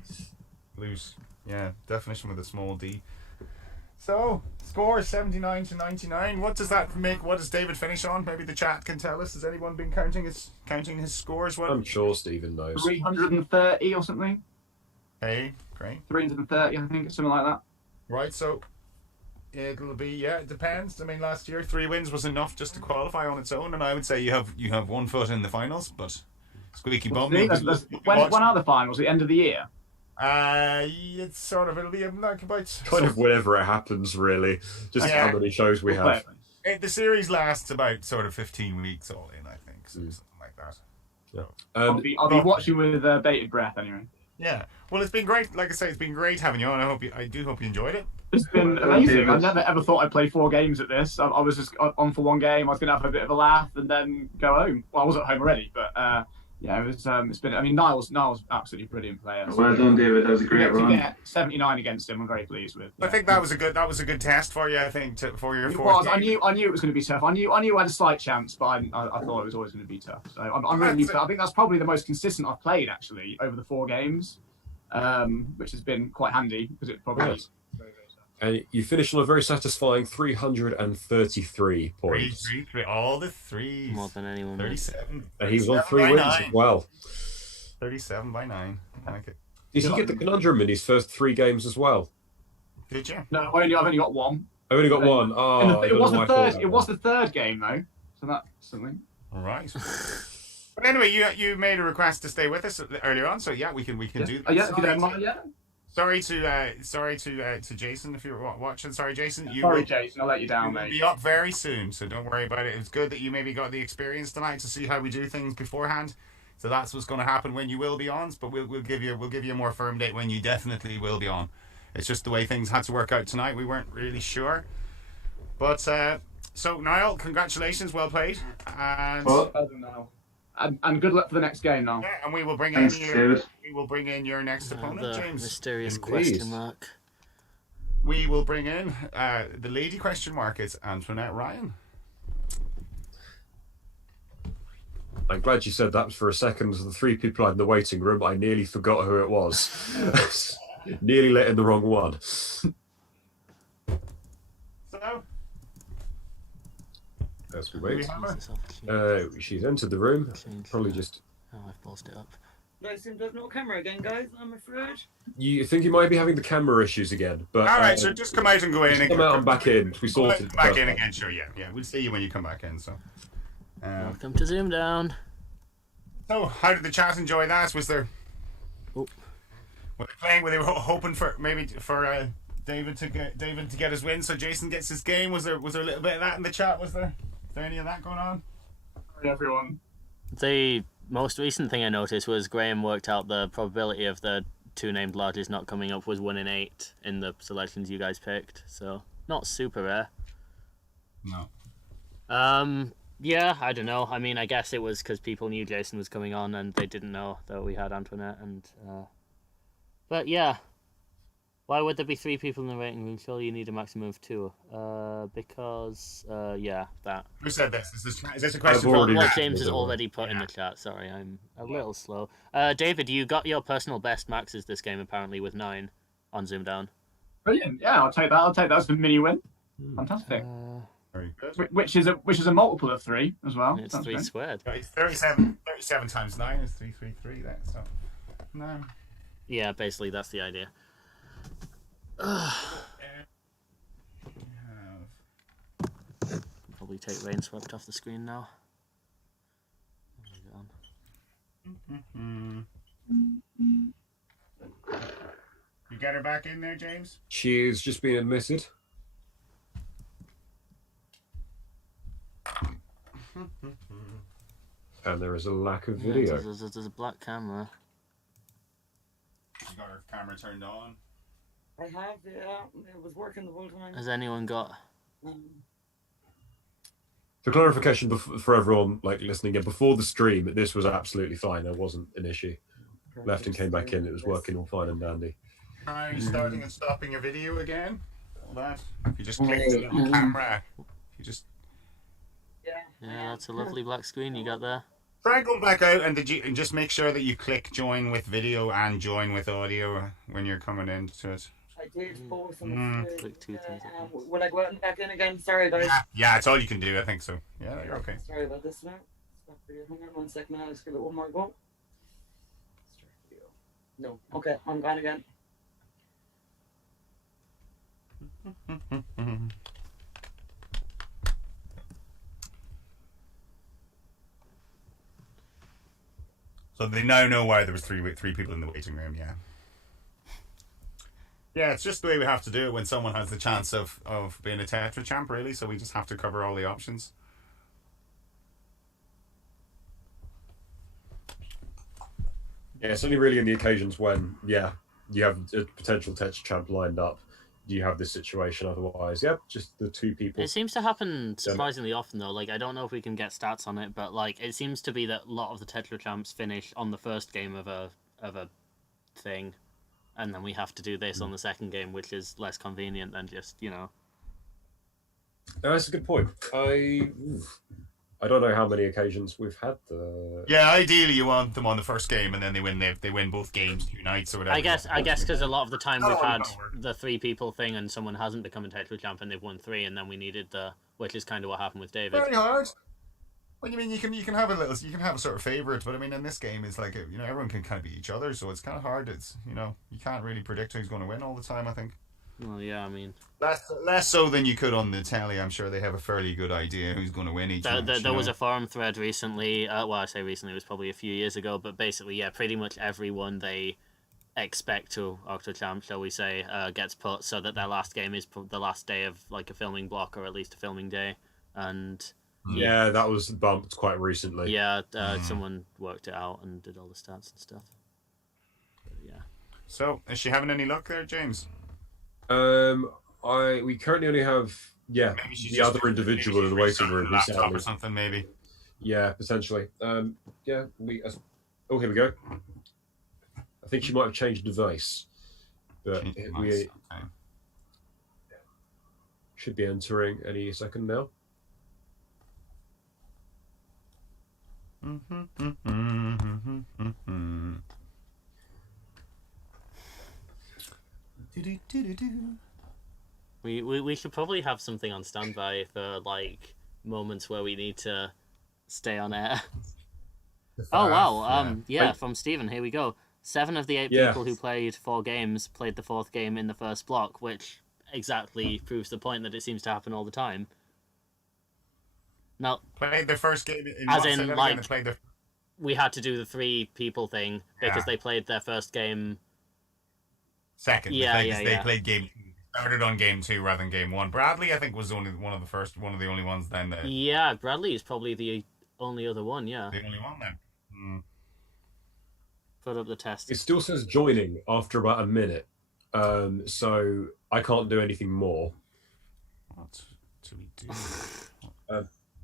loose. Yeah, definition with a small d. So, score 79-99. What does that make? What does David finish on? Maybe the chat can tell us. Has anyone been counting his scores? What? I'm sure Stephen knows. 330 or something. Hey, great. 330, I think, something like that. Right, so it'll be it depends. I mean, last year 3 wins was enough just to qualify on its own, and I would say you have 1 foot in the finals, but squeaky bum. When are the finals? The end of the year? It's sort of, it'll be like about Kind of whenever it happens, really. Just how many shows we have. The series lasts about sort of 15 weeks all in, I think, so something like that. Yeah. I'll be watching with bated breath anyway. Yeah. Well, it's been great. Like I say, it's been great having you on. I do hope you enjoyed it. It's been amazing. I never ever thought I'd play 4 games at this. I was just on for 1 game. I was going to have a bit of a laugh and then go home. Well, I was at home already, but it's been. I mean, Niall's absolutely brilliant player. So well done, David. That was a great run. To get 79 against him, I'm very pleased with. I think that was a good test for you. I think for your 4th game. I knew it was going to be tough. I knew I had a slight chance, but I thought it was always going to be tough. So I'm really. I think that's probably the most consistent I've played actually over the 4 games, which has been quite handy because it probably. Is. And you finished on a very satisfying 333 points. Three, all the threes. More than anyone. 37. And he won 3 wins as well. 37 by 9. I like it. Did he get the conundrum in his first 3 games as well? Did you? No, I've only got 1. I've only got 1. Oh, it was the third. It was the 3rd game though, so that's something. All right. But anyway, you made a request to stay with us earlier on, so we can do that. Yeah, if you don't mind, Sorry to Jason if you're watching. Sorry, Jason. Jason. I'll let you down, mate. You'll be up very soon, so don't worry about it. It's good that you maybe got the experience tonight to see how we do things beforehand. So that's what's going to happen when you will be on. But we'll give you a more firm date when you definitely will be on. It's just the way things had to work out tonight. We weren't really sure. But so Niall, congratulations, well played, and. And good luck for the next game now. Yeah, and we will bring in your next opponent, James. Mysterious question mark. We will bring in the lady question mark. It's Antoinette Ryan. I'm glad you said that for a second. The 3 people in the waiting room, I nearly forgot who it was. Nearly let in the wrong one. So. As we wait. She's entered the room. Probably just. Oh, I've paused it up. It seems there's no camera again, guys. I'm afraid. You think you might be having the camera issues again, but all right, so just come out and go in. And come out and back in. We sorted. Come back in again, sure. Yeah. We'll see you when you come back in. So. Welcome to ZoomDown. So, how did the chat enjoy that? Was there? Oh. Were they playing? Were they hoping for David to get his win, so Jason gets his game? Was there a little bit of that in the chat? Was there any of that going on? Sorry, everyone. The most recent thing I noticed was Graham worked out the probability of the 2 named lodges not coming up was 1 in 8 in the selections you guys picked, so not super rare. No. Yeah, I don't know. I mean, I guess it was because people knew Jason was coming on and they didn't know that we had Antoinette, and but yeah. Why would there be 3 people in the waiting room? Surely you need a maximum of 2. Because, that. Who said this? Is this a question? What James has already put in the chat. Sorry, I'm a little slow. David, you got your personal best maxes this game, apparently, with 9 on ZoomDown. Brilliant. Yeah, I'll take that. I'll take that as a mini win. Fantastic. Very good. Which is a multiple of 3 as well. It's That's 3 great. squared. It's 37 times 9 is 333. That so 9. Yeah, basically that's the idea. Probably take rain swept off the screen now. You get her back in there, James? She's just been admitted. And there is a lack of video. There's a black camera. You got her camera turned on. I have, yeah. It was working the whole time. Has anyone got? For clarification for everyone like listening in, before the stream, this was absolutely fine. There wasn't an issue. Left and came back in. It was working all fine and dandy. Try starting and stopping your video again. All that. If you just click the little camera. You just. Yeah, that's a lovely black screen you got there. Try going back out and just make sure that you click join with video and join with audio when you're coming into it. I did both on the Click 2 things at once. Will I go out and back in again? Sorry, guys. Yeah, it's all you can do. I think so. Yeah, you're okay. Sorry about this now. Stop video. Hang on 1 second. I'll just give it one more go. Start video. No. Okay, I'm gone again. So they now know why there was three people in the waiting room. Yeah. Yeah, it's just the way we have to do it when someone has the chance of being a Tetra champ, really. So we just have to cover all the options. Yeah, it's only really in the occasions when, you have a potential Tetra champ lined up. You have this situation. Otherwise, just the 2 people. It seems to happen surprisingly often, though. Like, I don't know if we can get stats on it, but like, it seems to be that a lot of the Tetra champs finish on the first game of a thing, and then we have to do this on the second game, which is less convenient than just That's a good point. I don't know how many occasions we've had the. Yeah, ideally you want them on the first game, and then they win both games 2 nights or whatever. I guess because a lot of the time we've had the 3 people thing, and someone hasn't become a Tetra champ, and they've won 3, and then we needed which is kind of what happened with David. Very hard. Well, you mean you can have a sort of favorite, but I mean in this game it's like everyone can kind of beat each other, so it's kind of hard. It's you can't really predict who's going to win all the time. I think. Well, yeah, I mean less so than you could on the telly. I'm sure they have a fairly good idea who's going to win each match. There was a forum thread recently. Well, I say recently, it was probably a few years ago, but basically, yeah, pretty much everyone they expect to Octochamp, shall we say, gets put so that their last game is the last day of like a filming block or at least a filming day, and yeah, that was bumped quite recently. Yeah, someone worked it out and did all the stats and stuff. But, yeah. So, is she having any luck there, James? We currently only have the other individual in the waiting room. Laptop or something, maybe. Yeah, potentially. Oh, here we go. I think she might have changed device, but we should be entering any second now. We should probably have something on standby for like moments where we need to stay on air. Oh wow! From Stephen. Here we go. 7 of the 8 people who played 4 games played the 4th game in the first block, which exactly proves the point that it seems to happen all the time. Now, played the first game as in like we had to do the 3 people thing because they played their first game second. They played game. Started on game 2 rather than game 1. Bradley, I think, was only one of the only ones then. Yeah, Bradley is probably the only other one. Yeah, the only one then. Put up the test. It still says joining after about a minute, so I can't do anything more. What do we do?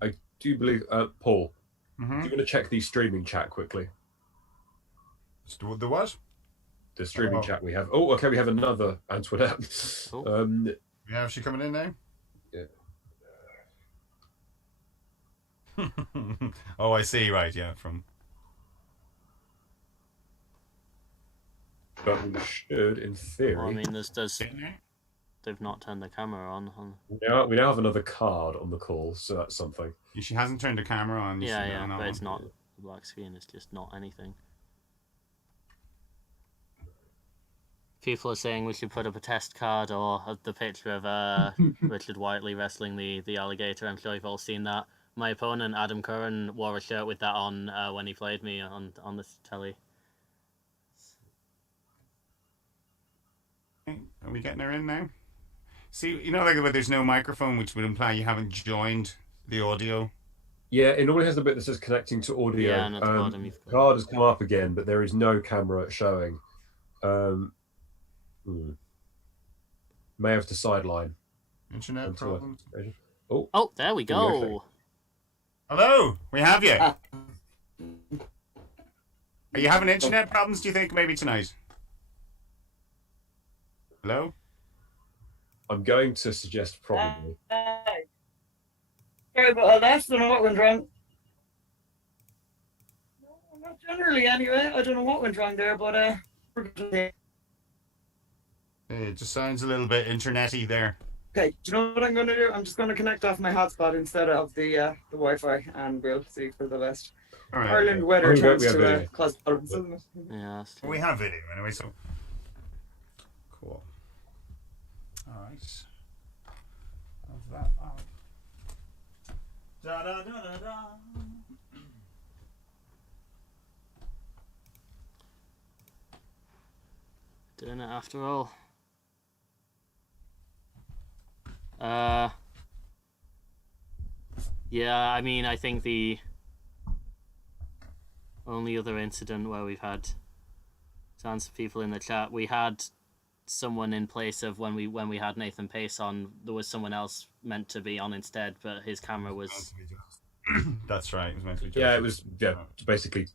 I do believe, Paul. Mm-hmm. Do you want to check the streaming chat quickly? The what? The streaming chat we have. Oh, okay, we have another Antoinette. Cool. Yeah, is she coming in now? Yeah. Oh, I see. Right, yeah, from. But we should, in theory. Well, I mean, there's they've not turned the camera on. Yeah, we now have another card on the call, so that's something. She hasn't turned the camera on. Yeah, but it's not the black screen. It's just not anything. People are saying we should put up a test card or the picture of Richard Whiteley wrestling the alligator. I'm sure you've all seen that. My opponent, Adam Curran, wore a shirt with that on when he played me on the telly. Are we getting her in now? See, you know, like where there's no microphone, which would imply you haven't joined the audio. Yeah, it normally has a bit that says connecting to audio. Yeah, and at the bottom you've got... Card has come up again, but there is no camera showing. May have to sideline. Internet problems. Oh, there we go. Hello, we have you. Are you having internet problems, do you think, maybe tonight? Hello? Uh, I'm going to suggest probably. Sorry about that. I don't know what went wrong. No, not generally anyway. I don't know what went wrong there, but we're good. It just sounds a little bit internet-y there. Okay, do you know what I'm going to do? I'm just going to connect off my hotspot instead of the Wi-Fi, and we'll see for the best. All right. Ireland weather tends to cause problems, doesn't it? Yeah, that's true. We have video anyway, so cool. All right. How's that? Oh. Da, da, da, da, da. Doing it after all. Yeah, I mean, I think the only other incident where we've had, to answer people in the chat, we had someone in place of when we had Nathan Pace on. There was someone else meant to be on instead, but his camera was... That's right. It was meant to be Yeah, it was basically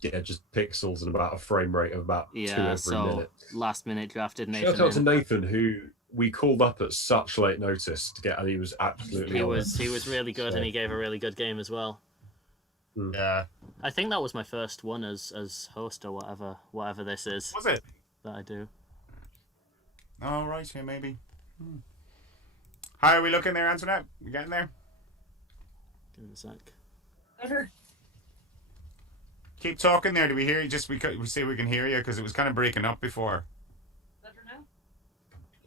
just pixels and about a frame rate of about 2 every minute. Last minute drafted Nathan. Shout out to Nathan, who we called up at such late notice to get, and he was absolutely. He was really good, and he gave a really good game as well. Yeah. I think that was my first one as host or whatever this is. Was it? That I do. Oh, right, yeah, maybe. How are we looking there, Antoinette? You getting there? Give me a sec. Better. Keep talking there. Do we hear you? We say we can hear you because it was kind of breaking up before. Better now?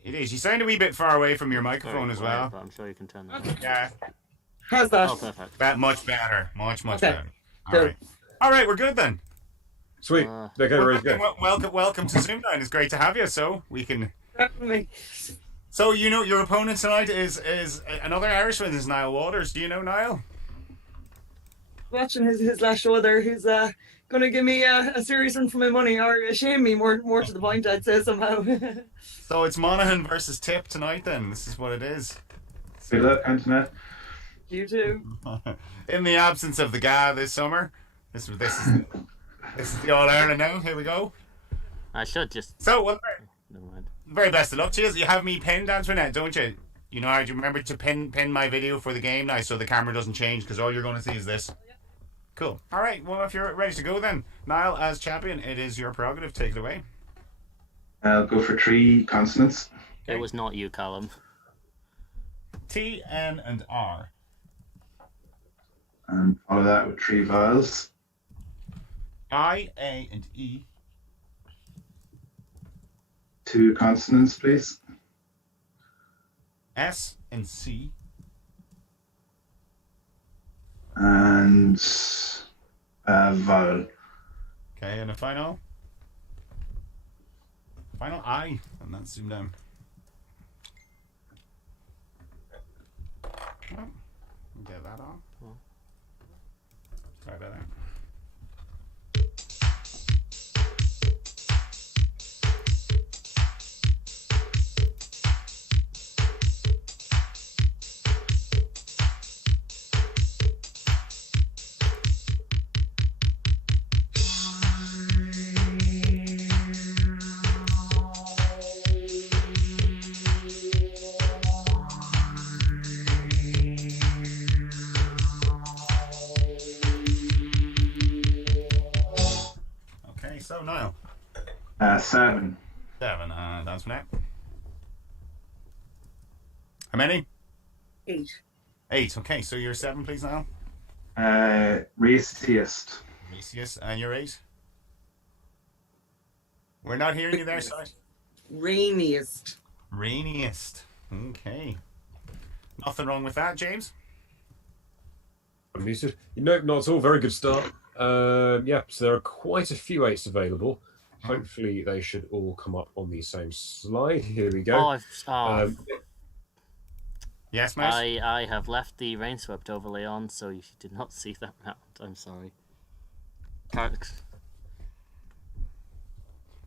It is. You sound a wee bit far away from your microphone as well. But I'm sure you can turn that. Okay. on. Yeah. How's that? Oh, perfect. That much better. Much Okay. better. All Good. right. All right, we're good then. Sweet. Okay, ready to go. Welcome to ZoomDown. It's great to have you. So we can. Definitely. So you know your opponent tonight is another Irishman. Is Niall Waters. Do you know Niall? Watching his last show there, he's going to give me a serious run for my money, or shame me more to the point, I'd say somehow. So it's Monaghan versus Tip tonight. Then this is what it is. Good luck, Antoinette. You too. In the absence of the guy this summer, this is the All Ireland now. Here we go. I should just... So, well, Never mind. very best of luck to you. You have me pinned, Antoinette, don't you? You know how do you remember to pin my video for the game now so the camera doesn't change because all you're going to see is this. Cool. All right. Well, if you're ready to go, then Niall, as champion, it is your prerogative. Take it away. I'll go for 3 consonants. It was not you, Callum. T, N, and R. And follow that with 3 vowels. I, A, and E. 2 consonants, please. S and C. And a vowel. Okay, and a final I, and that's zoomed down. Well, get that on. Sorry about that. So Niall. 7. 7. That's next. How many? 8. 8. Okay, so you're 7, please, now. Raciest. Macius, and you're 8. We're not hearing you there, sorry. Rainiest. Rainiest. Okay. Nothing wrong with that, James? Muted. Nope, not at all. Very good start. Yeah, so there are quite a few 8s available. Hopefully they should all come up on the same slide. Here we go. Yes, mate? I have left the rain swept overlay on, so you did not see that round. I'm sorry.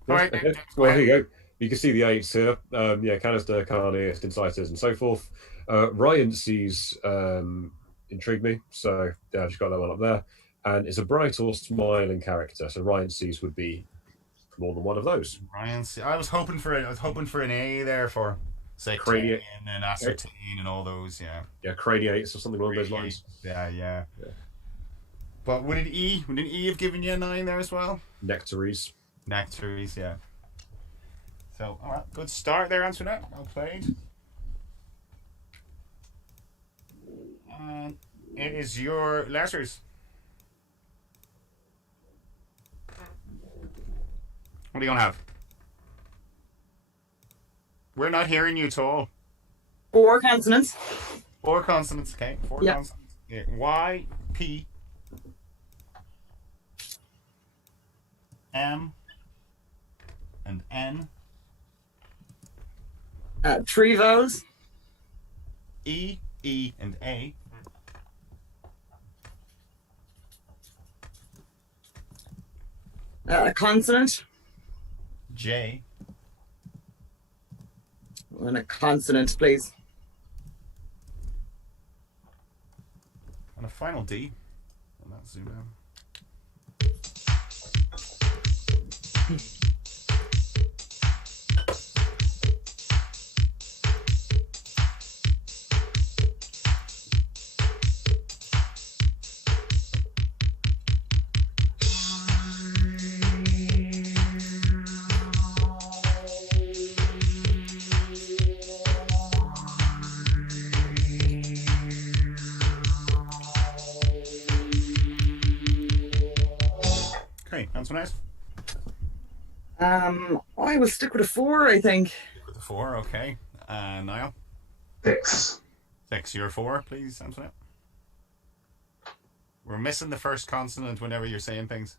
Right. Okay. Well, here you go. You can see the 8s here. Yeah, Canister, Carniest, Inciters, and so forth. Ryan sees intrigue me, so yeah, I've just got that one up there. And it's a bright or smiling character, so Ryan sees would be more than one of those. Ryan C. I was hoping for an A there for say Craniate and Ascertain and all those, yeah. Yeah, Craniates or something along those lines. Yeah. But would an E have given you a 9 there as well? Nectaries, yeah. So, all right, good start there, Antoinette. Well played. And it is your letters. What are you gonna have? We're not hearing you at all. 4 consonants. 4 consonants, okay. 4 consonants. Yeah. Y, P, M, and N. 3 vowels. E, and A. A consonant. J. And a consonant, please. And a final D. And that's zoom down. Nice. I will stick with a 4, I think. Stick with a 4, okay. Niall? 6. 6, you're 4, please, Antoinette. We're missing the first consonant whenever you're saying things.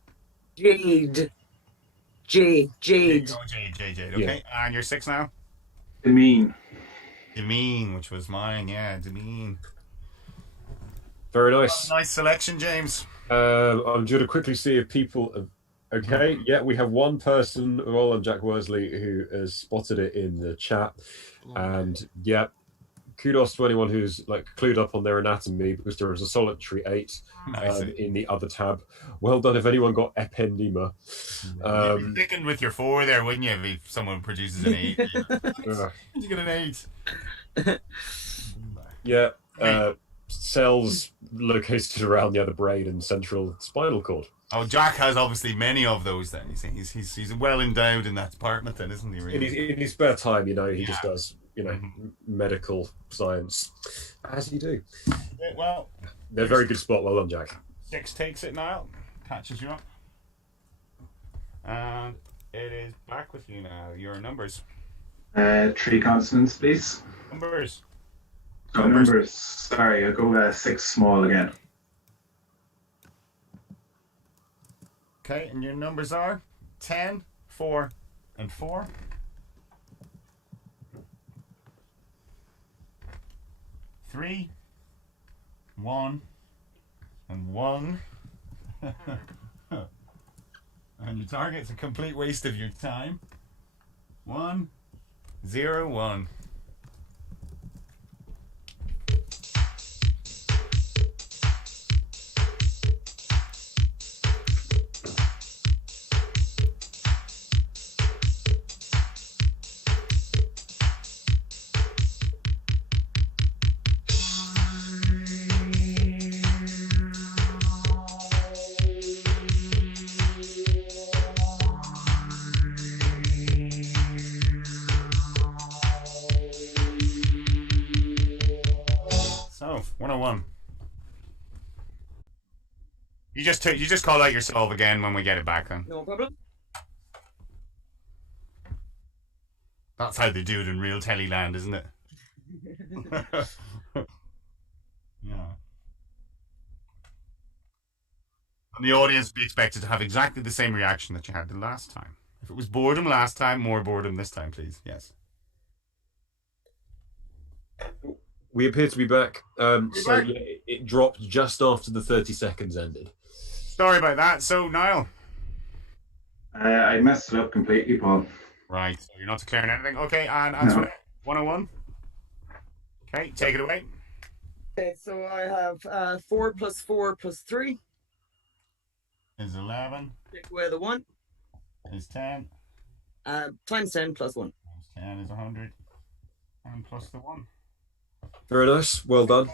Jade. Jade. Jade. Oh, Jade, okay. Yeah. And you're 6 now? Demean, which was mine, yeah, Demean. Very nice. Nice selection, James. I'm due to quickly see if people... Okay, yeah, we have one person, Roland Jack Worsley, who has spotted it in the chat. And yeah, kudos to anyone who's like clued up on their anatomy, because there is a solitary 8 in the other tab. Well done if anyone got ependema. You'd be sticking with your 4 there, wouldn't you, if someone produces an 8? You get an 8. Yeah, cells located around the other brain and central spinal cord. Oh, Jack has obviously many of those then. He's well endowed in that department then, isn't he, really? In his spare time, he just does, medical science, as you do. Yeah, well, they're very good spot. Well done, Jack. 6 takes it, Niall. Catches you up. And it is back with you now. Your numbers. 3 consonants, please. Numbers. Oh, numbers. Sorry, I'll go 6 small again. Okay, and your numbers are 10, 4, and 4. 3, 1, and 1. And your target's a complete waste of your time. 1, 0, 1. 101. You just call out yourself again when we get it back then. No problem. That's how they do it in real Tellyland, isn't it? Yeah. And the audience would be expected to have exactly the same reaction that you had the last time. If it was boredom last time, more boredom this time, please. Yes. We appear to be back. So back. yeah, it dropped just after the 30 seconds ended. Sorry about that. So, Niall. I messed it up completely, Paul. Right. So you're not declaring anything. Okay, and answer No. 101. Okay, take it away. Okay, so I have 4 plus 4 plus 3. Is 11. Take away the 1. Is 10. Times 10 plus 1. Times 10 is 100. And plus the 1. Very nice. Well done.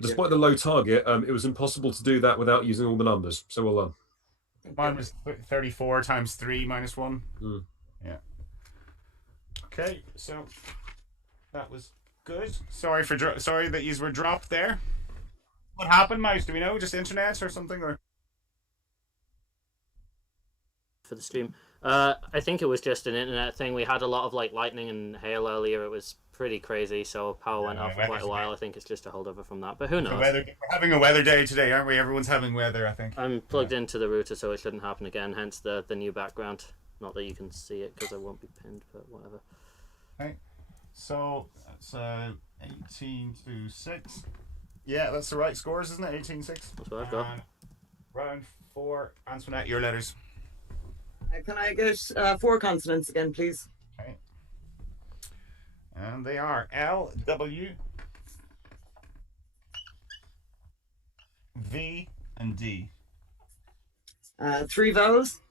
Despite the low target, it was impossible to do that without using all the numbers. So well done. Mine was 34 times 3 minus 1. Mm. Yeah. Okay, so that was good. Sorry that you were dropped there. What happened, Mouse? Do we know? Just internet or something, or? For the stream, I think it was just an internet thing. We had a lot of like lightning and hail earlier. It was pretty crazy, so power went off for quite a while. I think it's just a holdover from that, but who knows? We're having a weather day today, aren't we? Everyone's having weather, I think. I'm plugged into the router, so it shouldn't happen again. Hence the new background. Not that you can see it because I won't be pinned, but whatever. Okay, so that's 18-6. Yeah, that's the right scores, isn't it? 18-6. That's what I've got. And round 4, Antoinette, your letters. Can I get 4 consonants again, please? Okay. And they are L, W, V, and D. 3 vowels.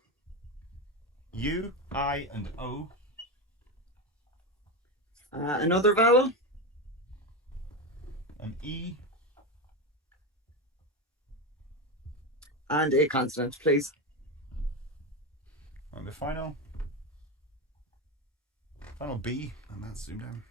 U, I, and O. Another vowel. An E. And a consonant, please. And the final B, and that's ZoomDown.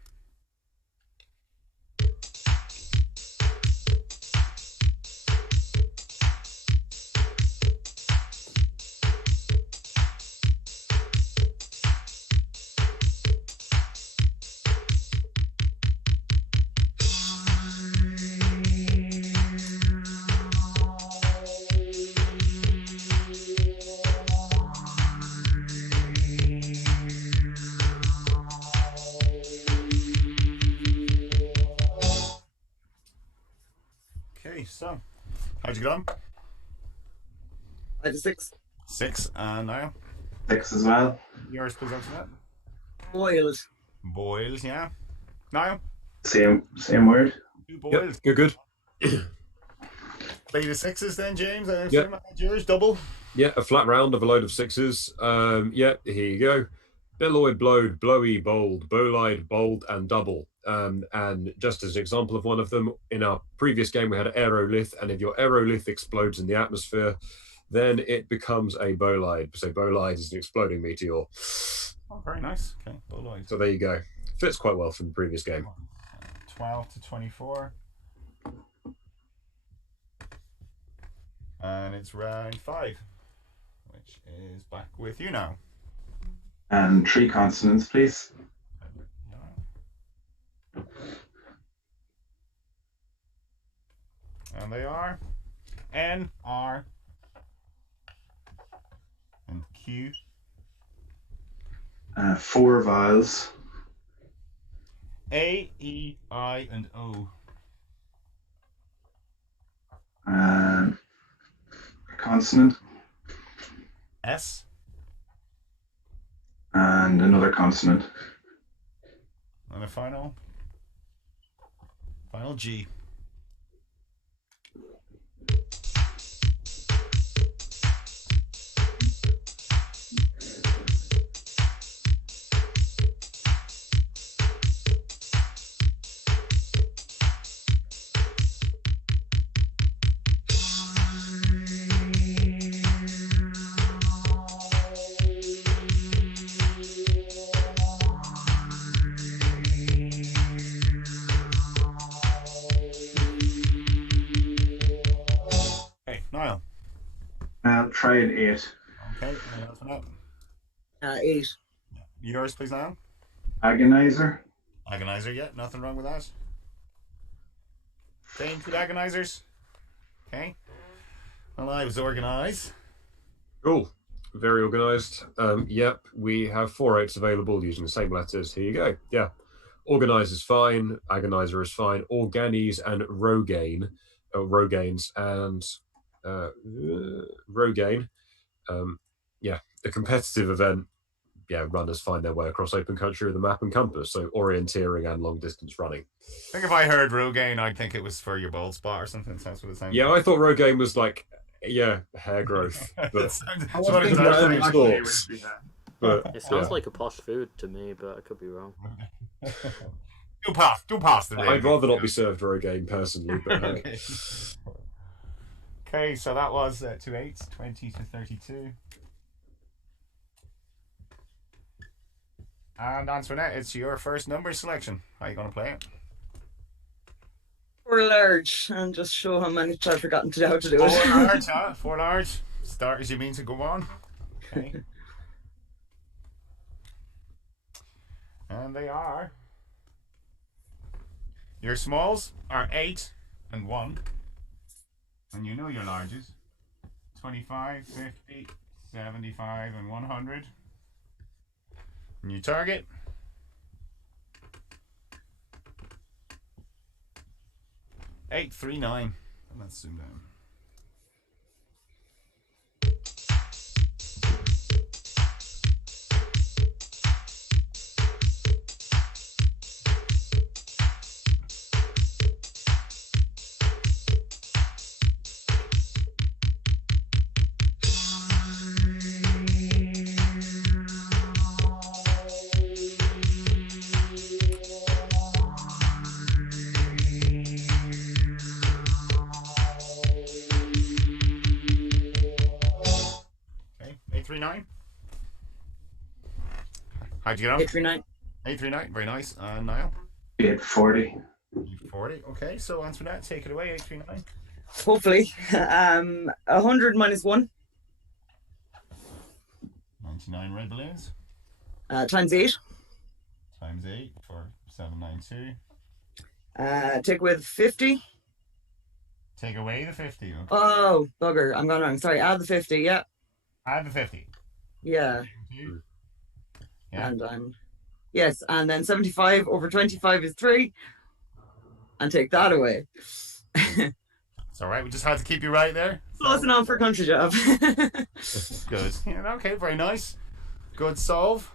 So, how'd you get on? I had a 6. 6, and now 6 as well. yours, please, Antoinette. Boiled. Boiled, yeah. Now, Same word. 2 boiled. Yep, good. Play the 6s then, James. I Yep. assume that's yours, double. Yeah, a flat round of a load of 6s. Yeah, here you go. Billoid, blowed, blowy, bold, bolide, bold, and double. And just as an example of one of them, in our previous game we had aerolith, and if your aerolith explodes in the atmosphere, then it becomes a bolide. So bolide is an exploding meteor. Oh, very nice. Okay, bolide. So there you go. Fits quite well from the previous game. 12 to 24. And it's round 5, which is back with you now. And 3 consonants, please. And they are N, R, and Q. 4 vowels. A, E, I, and O. A consonant. S. And another consonant. And a final G. Niall 8. Okay, nothing up. 8. Yours, please, Niall. Agonizer. Agonizer, yeah, nothing wrong with that. Same 2 agonizers. Okay. Well, I was organised. Cool. Very organised. Yep, we have 4 8s available using the same letters. Here you go. Yeah. Organize is fine. Agonizer is fine. Organes and Rogaine. Rogaines and Rogaine. Yeah, the competitive event. Yeah, runners find their way across open country with a map and compass. So orienteering and long distance running. I think if I heard Rogaine, I'd think it was for your bald spot or something. Sounds what it sounds. Yeah, I thought Rogaine was like, hair growth. But I was thinking that's that what actually it would thoughts. be there. But It sounds like a posh food to me, but I could be wrong. Do pass the I'd rather not be served Rogaine personally. But Okay, so that was 2 8s, 20 to 32. And Antoinette, it's your first number selection. How are you going to play it? 4 large, and just show how many I've forgotten how to do 4 it. large, huh? 4 large. Start as you mean to go on. Okay. And they are. Your smalls are 8 and 1. And you know your larges. 25, 50, 75, and 100. And you target. Eight, 3, 9. And let's zoom down. Okay, 839. How'd you get on? 839. 839, very nice. Niall? 840. 840. Okay, so Antoinette, take it away. 839. Hopefully. 100 minus 1 99 red balloons times 8. times 8 for 792. Take away the 50. Take away the 50. Okay. Oh, bugger. I'm going wrong. Sorry, add the 50. Yeah. Add the 50. Yeah. Yeah. And yes, and then 75 over 25 is 3. And take that away. It's all right. We just had to keep you right there. Closing on for country job. Good. Yeah, okay, very nice. Good solve.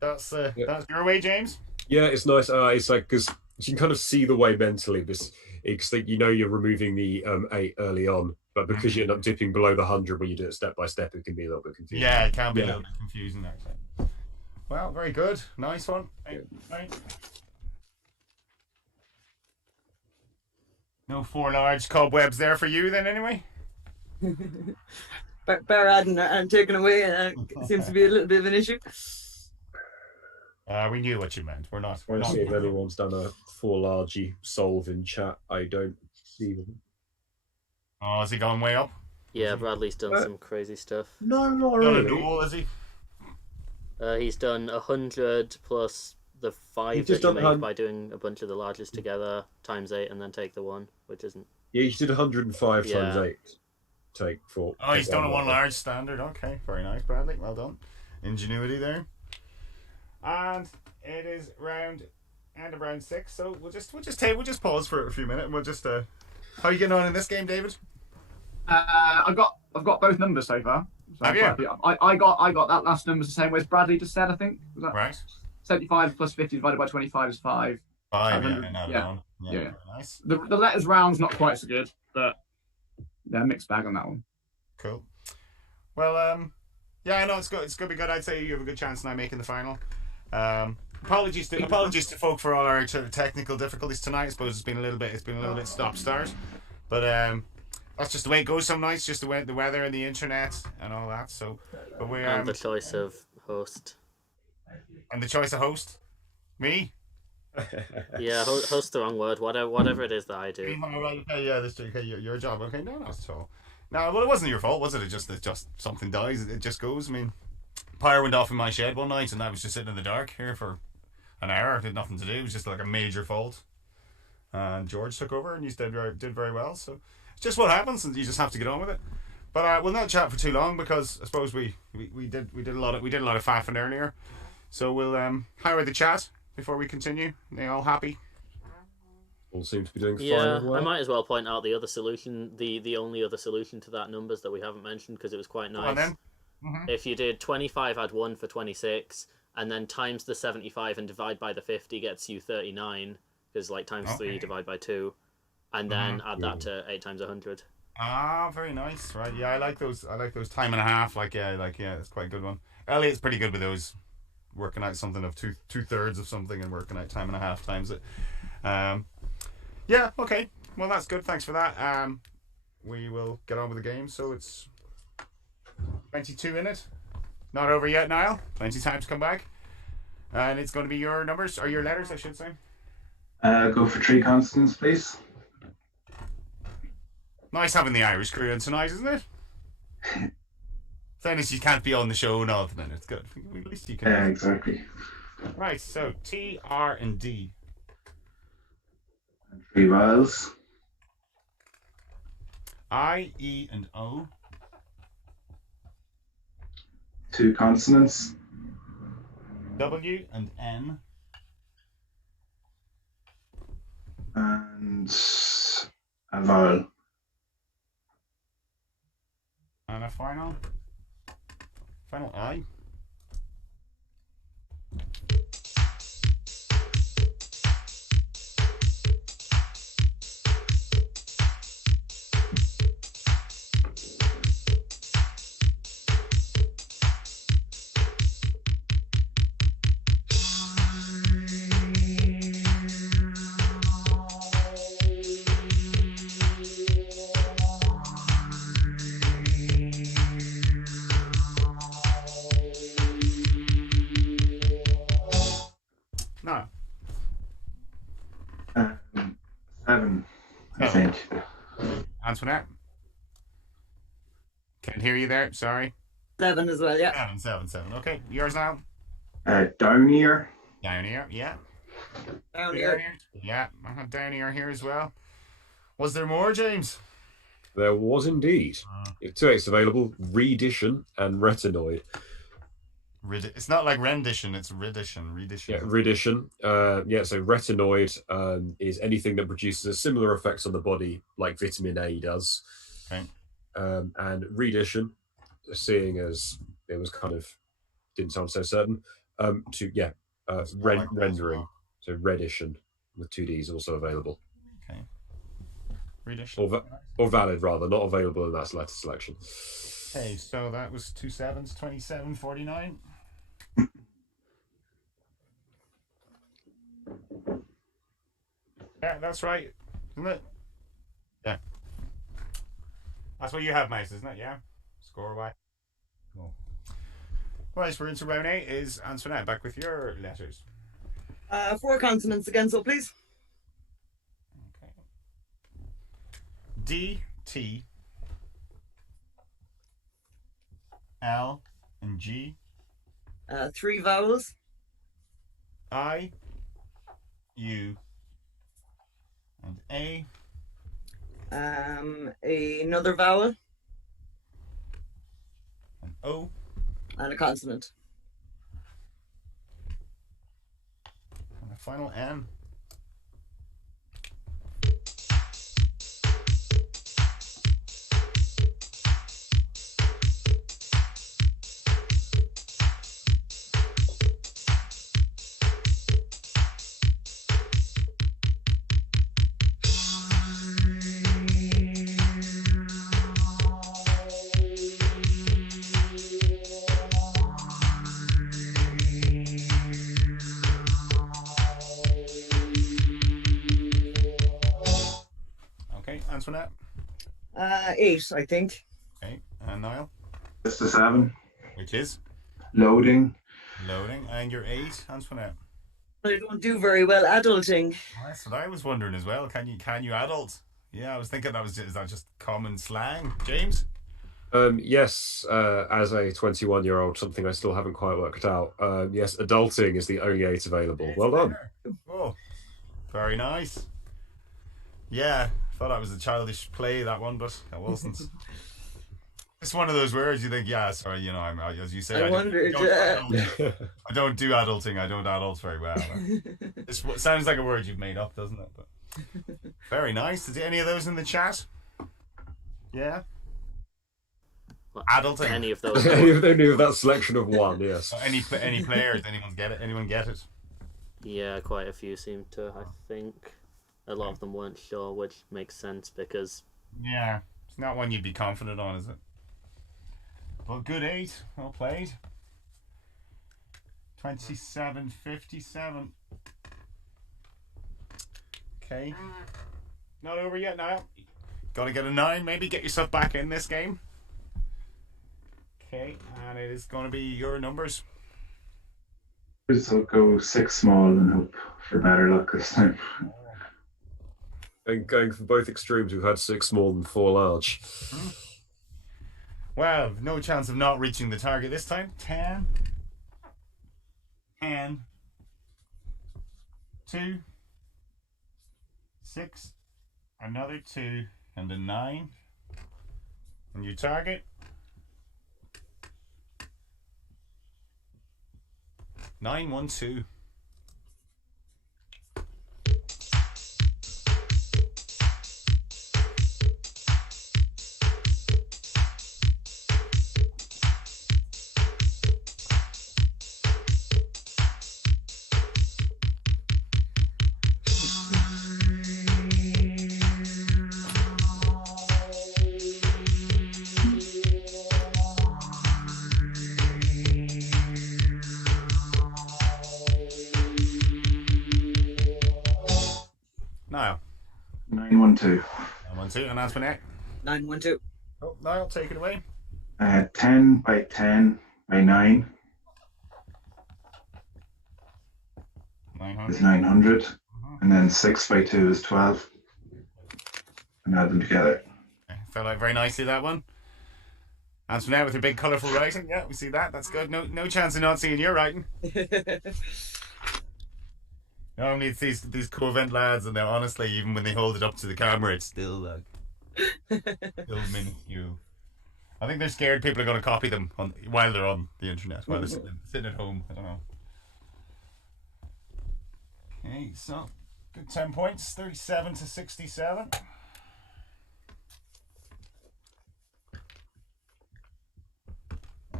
That's your way, James. yeah, it's nice. It's like because you can kind of see the way mentally, because you know you're removing the 8 early on, but because you end up dipping below the 100 when you do it step by step, it can be a little bit confusing. Yeah, it can be a little bit confusing actually. Well, very good. Nice one. Right. No 4 large cobwebs there for you then anyway? Bear adding and taking away seems to be a little bit of an issue. We knew what you meant. We're not. Let's see if anyone's done a 4 largy solve in chat. I don't see them. Oh, has he gone way up? Yeah, Bradley's done some crazy stuff. No, not Done a really. duel, has he? He's done 100 plus the 5 You've that just you done make 100. by doing a bunch of the largest together times 8 and then take the 1, which isn't. Yeah, you did 105 Yeah. times 8. Take 4. Oh, he's done a 1 large standard. Okay, very nice, Bradley. Well done. Ingenuity there. And it is round 6. So we'll just pause for a few minutes and we'll just how are you getting on in this game, David? I've got both numbers so far. So Have you? I got that last number the same way as Bradley just said. I think was that Right. 75 plus 50 divided by 25 is 5. 5, 500, and add it yeah. on. Yeah, Yeah. very nice. The letters round's not quite so good, but yeah, mixed bag on that one. Cool. Well, yeah, I know it's good. It's gonna be good. I'd say you have a good chance now making the final. Apologies to folk for all our technical difficulties tonight. I suppose it's been a little bit stop start, but that's just the way it goes some nights. Just the weather and the internet and all that. So, but we And the choice of host. and the choice of host, me. Yeah, host the wrong word. Whatever it is that I do. Right, okay, yeah, that's okay. Your job. Okay, no, not at all. No, well, it wasn't your fault, was it? It just something dies. It just goes. I mean, power went off in my shed one night, and I was just sitting in the dark here for an hour. It had nothing to do. It was just like a major fault. And George took over, and he did very well. So it's just what happens, and you just have to get on with it. But we'll not chat for too long because I suppose we did a lot of faffing earlier. So we'll highlight the chat before we continue. They all happy? All seem to be doing fine. Yeah, as well. I might as well point out the other solution, the only other solution to that numbers that we haven't mentioned because it was quite nice. Then. Mm-hmm. If you did 25 add 1 for 26, and then times the 75 and divide by the 50 gets you 39, because like times 3 divide by 2, and then add that to 8 times 100. Ah, very nice. Right, yeah, I like those time and a half. Yeah, it's quite a good one. Elliot's pretty good with those, working out something of two thirds of something and working out time and a half times it. Yeah, okay. Well, that's good. Thanks for that. We will get on with the game. So it's 22 in it. Not over yet, Niall. Plenty of time to come back. And it's going to be your numbers, or your letters, I should say. Go for 3 consonants, please. Nice having the Irish crew in tonight, isn't it? Dennis, you can't be on the show and all the minute. It's good. At least you can. Yeah, exactly. Right, so T, R, and D. And 3 vowels. I, E, and O. 2 consonants. W and N. And a vowel. And a final I. No. 7, I think. Antoinette? Can't hear you there. Sorry. 7 as well, yeah. 7. Okay, yours now. Down ear. Down here, yeah. Down here. Yeah, I have down here as well. Was there more, James? There was indeed. 2X available, Redition and Retinoid. It's not like rendition, it's Redition. Yeah, Redition. So Retinoid is anything that produces a similar effects on the body like vitamin A does. Okay. And Redition, seeing as it was kind of didn't sound so certain. Rendering. Well. So Redition with 2 Ds also available. Okay. Redition. Or valid rather, not available in that letter selection. Okay, so that was 2 sevens, 27, 49. Yeah, that's right, isn't it? Yeah. That's what you have, Mace, isn't it? Yeah. Score away. Cool. Right, so we're into round 8. Is Antoinette back with your letters? 4 consonants again, so please. Okay. D, T, L, and G. 3 vowels. I, U, and A. Another vowel. And O. And a consonant. And a final N. Antoinette? 8, I think. Okay, and Niall? Just a 7. Which is? Loading. Loading. And your 8, Antoinette? I don't do very well adulting. Well, that's what I was wondering as well. Can you adult? Yeah, I was thinking is that just common slang, James? Yes, as a 21-year-old, something I still haven't quite worked out. Yes, adulting is the only 8 available. Well done. Oh, very nice. Yeah, thought that was a childish play, that one, but it wasn't. It's one of those words you think, yeah, sorry, you know, as you say, I wondered, I don't do adulting. I don't adult very well. It sounds like a word you've made up, doesn't it? But very nice. Did any of those in the chat? Yeah. Well, adulting. Any of those? Any of that selection of one, yes. Any players? Anyone get it? Anyone get it? Yeah, quite a few seem to. I think a lot of them weren't sure, which makes sense because. Yeah, it's not one you'd be confident on, is it? But good 8. Well played. 27-57. Okay. Not over yet now. Got to get a 9, maybe get yourself back in this game. Okay, and it is going to be your numbers. So go 6 small and hope for better luck this time. And going for both extremes, we've had 6 small and 4 large. Well, no chance of not reaching the target this time. 10. And 2. 6. Another 2. And a 9. And your target. 912. Niall. 912. 912, and Antoinette. 912. Oh, Niall, take it away. 10 by 10 by 9 is 900. And then 6 by 2 is 12. And add them together. Okay, fell out very nicely, that one. Antoinette with her big colourful writing. Yeah, we see that. That's good. No chance of not seeing your writing. Normally it's these Covent lads, and they're honestly, even when they hold it up to the camera, it's still still minuscule. I think they're scared people are going to copy them while they're on the internet, while they're sitting at home. I don't know. Okay, so good 10 points, 37-67.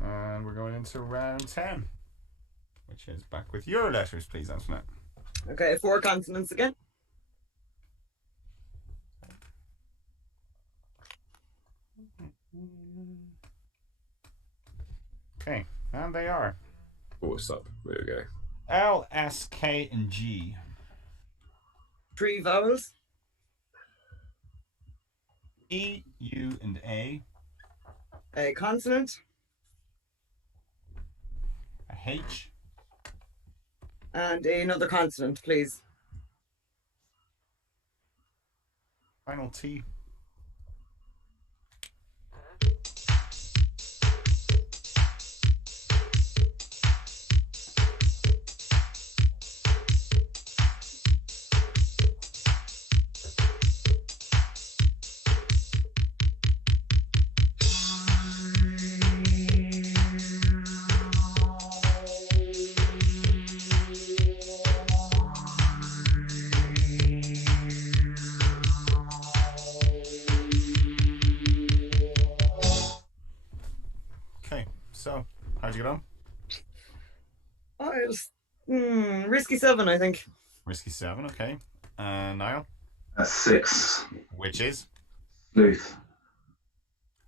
And we're going into round 10, which is back with your letters, please, Antoinette. Okay, 4 consonants again. Okay, and they are What's up? There we go. L, S, K, and G. 3 vowels. E, U, and A. A consonant. A H. And another consonant, please. Final T. So, how'd you get on? Risky 7, I think. Risky 7, okay. Niall? 6. Which is? Sleuth.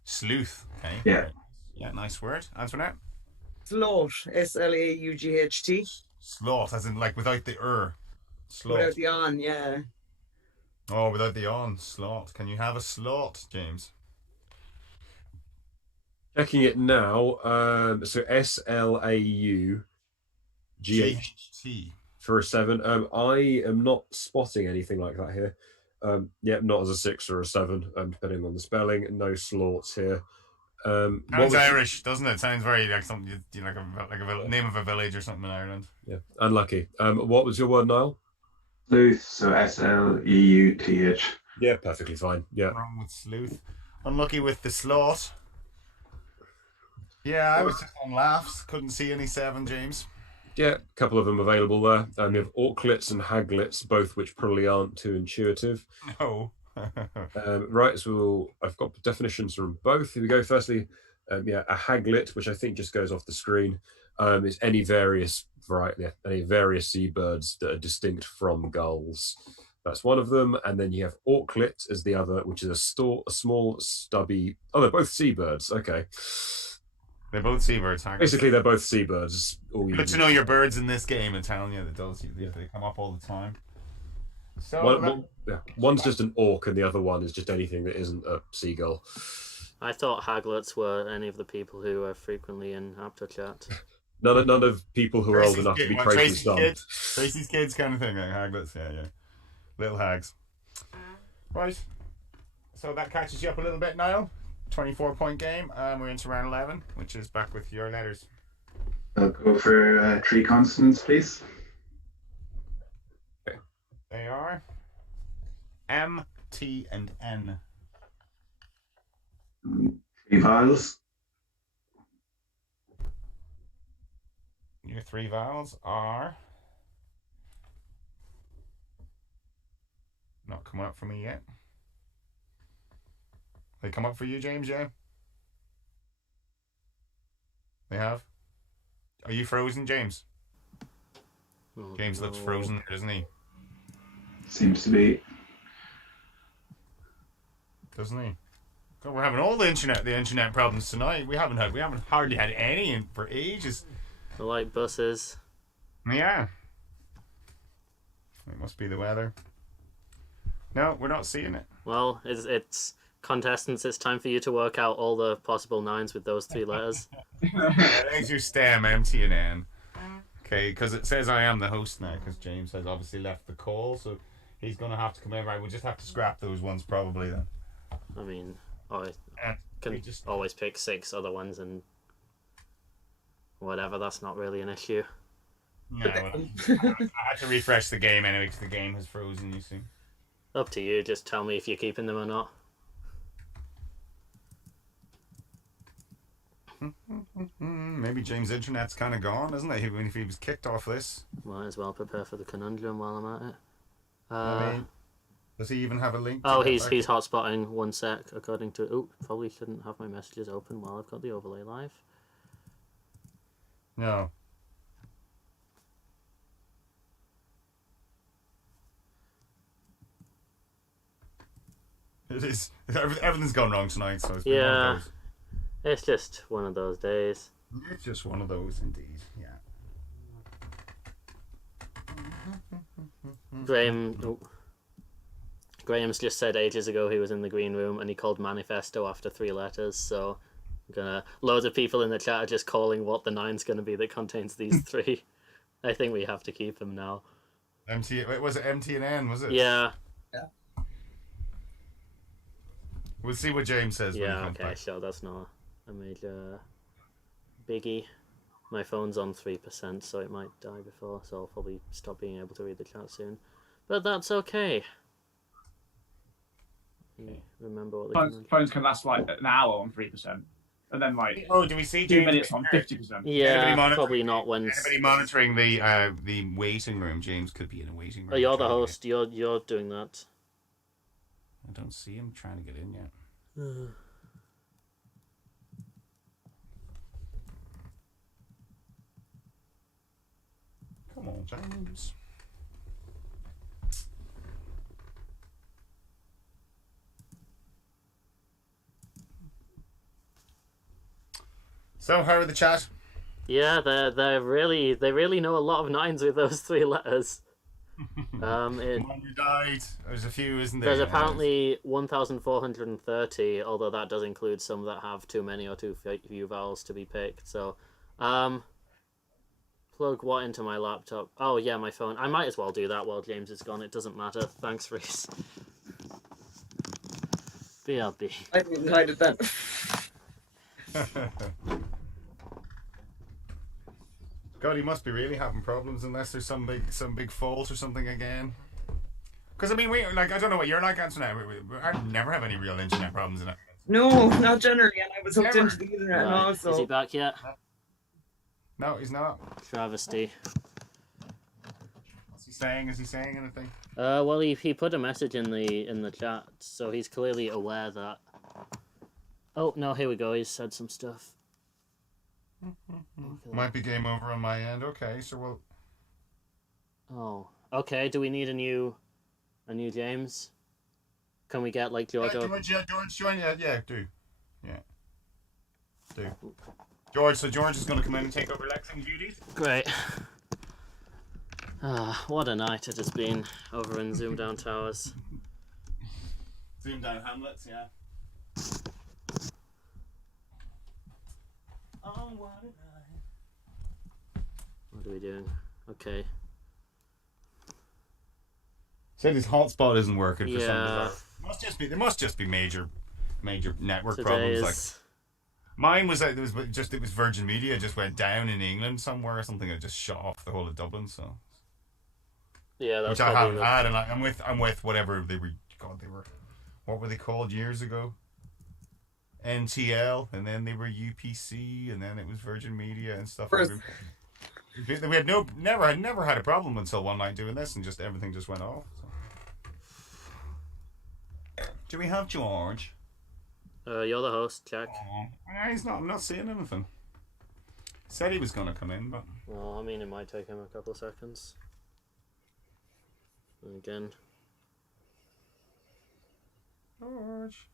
Sleuth, okay. Yeah. Yeah, nice word. Antoinette? Sloth. S-L-A-U-G-H-T. Sloth, as in like without the Sloth. Without the on, yeah. Oh, without the on. Sloth. Can you have a slot, James? Checking it now. So S-L-A-U-G-H-T for a 7. I am not spotting anything like that here. Yeah, not as a 6 or a 7, depending on the spelling. No slorts here. Sounds Irish, doesn't it? Sounds very like something like a name of a village or something in Ireland. Yeah, unlucky. What was your word, Niall? Sleuth, so Sleuth. Yeah, perfectly fine. Yeah. Wrong with sleuth. Unlucky with the slot. Yeah, I was just on laughs. Couldn't see any 7, James. Yeah, a couple of them available there. You have Orklits and Haglets, both which probably aren't too intuitive. No. Right, so I've got definitions from both. Here we go. Firstly, a Haglet, which I think just goes off the screen, is any various seabirds that are distinct from gulls. That's one of them. And then you have Orklet as the other, which is a small, stubby... Oh, they're both seabirds. Okay. They're both seabirds. Basically, they're both seabirds. Good to know your birds in this game, I'm telling you, they come up all the time. So one's just an orc, and the other one is just anything that isn't a seagull. I thought Haglets were any of the people who are frequently in AptoChat. None of people who are old enough to be Tracy's kids. Tracy's kids kind of thing, like Haglets, yeah. Little hags. Right. So that catches you up a little bit, Niall. 24-point game. We're into round 11, which is back with your letters. I'll go for 3 consonants, please. Okay. They are M, T, and N. 3 vowels. Your 3 vowels are not coming up for me yet. They come up for you, James, yeah? They have? Are you frozen, James? Oh, James looks frozen, doesn't he? Seems to be. Doesn't he? God, we're having all the internet problems tonight. We haven't hardly had any for ages. The light buses. Yeah. It must be the weather. No, we're not seeing it. Well, it's contestants. It's time for you to work out all the possible 9s with those 3 letters. There's your stem, M, T, and N. Okay, because it says I am the host now, because James has obviously left the call, so he's going to have to come in. Right, we'll just have to scrap those ones probably then. I mean, I can always pick 6 other ones and whatever. That's not really an issue. No, I had to refresh the game anyway, because the game has frozen, you see. Up to you. Just tell me if you're keeping them or not. Maybe James' internet's kind of gone, isn't it? Even if he was kicked off this. Might as well prepare for the conundrum while I'm at it. I mean, does he even have a link? Oh, he's hotspotting. 1 sec, according to... Oh, probably shouldn't have my messages open while I've got the overlay live. No. It is. Everything's gone wrong tonight, so it's been one of those. It's just one of those days. It's just one of those, indeed. Yeah. Graham's just said ages ago he was in the green room and he called manifesto after 3 letters. So, loads of people in the chat are just calling what the 9's going to be that contains these 3. I think we have to keep them now. Was it MT and N? Was it? Yeah. We'll see what James says. Yeah. When he comes Okay. back. Sure. That's not a major biggie. My phone's on 3%, so it might die before. So I'll probably stop being able to read the chat soon. But that's okay. Remember what the phones can last like an hour on 3%, and then like do we see 2 minutes on 50%? Yeah, probably not when. Anybody monitoring the waiting room? James could be in a waiting room. Oh, you're the host. You're doing that. I don't see him trying to get in yet. Come on, James. So, how are the chat? Yeah, they really know a lot of 9's with those 3 letters. One who died. There's a few, isn't there? There's apparently 1,430, although that does include some that have too many or too few vowels to be picked. So, plug what into my laptop? Oh yeah, my phone. I might as well do that while James is gone. It doesn't matter. Thanks, Reese. BLB. I didn't hide it then. God, he must be really having problems unless there's some big fault or something again. Because I mean, I don't know what you're like, Antoinette. I never have any real internet problems in it. No, not generally, and I was hooked Never. into the internet Right. now, so... Is he back yet? No, he's not. Travesty. What's he saying? Is he saying anything? Well, he put a message in the chat, so he's clearly aware that. Oh no, here we go. He's said some stuff. Might be game over on my end. Okay, so we'll. Oh, okay. Do we need a new James? Can we get like George? George, join. Yeah, do. George, so George is going to come in and take over Lexing's duties. Great. What a night it has been over in ZoomDown Towers. ZoomDown Hamlets, yeah. Oh, what a night. What are we doing? Okay. Said his hotspot isn't working for some Yeah. reason. There must just be major network Today problems. is. Like mine was it was Virgin Media just went down in England somewhere or something. It just shut off the whole of Dublin. So Yeah, that's which I probably haven't had, and I'm with whatever they were. God, what were they called years ago? NTL, and then they were UPC, and then it was Virgin Media and stuff. First- We had never had a problem until one night doing this, and just everything just went off. So. Do we have George? You're the host, Jack. Oh, he's not. I'm not seeing anything. Said he was going to come in, but Well, I mean, it might take him a couple of seconds. And again. George.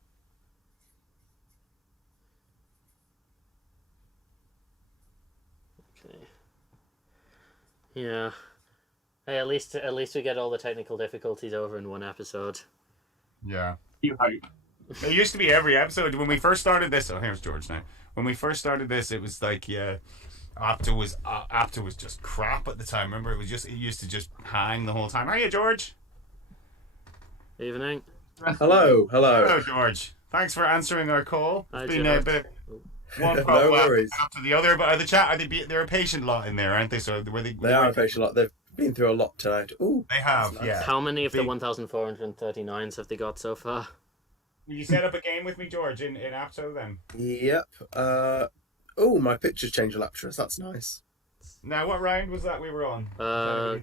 Okay. Yeah. Hey, at least we get all the technical difficulties over in one episode. Yeah. You hope. It used to be every episode when we first started this. Oh, here's George now. When we first started this, it was like Apta was just crap at the time. Remember, it used to just hang the whole time. Are you George? Evening. Hello. Hello, George. Thanks for answering our call. Hi, It's been George. a bit one No problem worries. after the other, but the chat they're a patient lot in there, aren't they? So They are a patient lot. They've been through a lot tonight. Ooh. They have, That's nice. yeah. How many of the Big- 1,439s have they got so far? Will you set up a game with me, George, in Apto then? Yep. Oh, my picture's changed Laptress. That's nice. Now, what round was that we were on?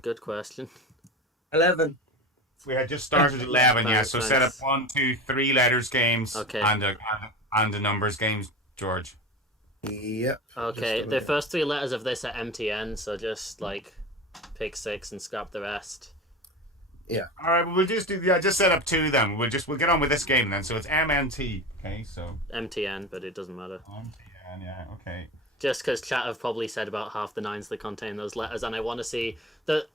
Good question. 11. We had just started 11, yeah. Thanks, So set up thanks. 1, 2, 3 letters games Okay. and a numbers games, George. Yep. Okay, Just the first three letters of this are MTN, so just like pick 6 and scrap the rest. All right, well, we'll just just set up 2 then. We'll get on with this game then. So it's MNT, okay? So MTN, but it doesn't matter. MTN, yeah, okay. Just because chat have probably said about half the 9s that contain those letters, and I want to see the.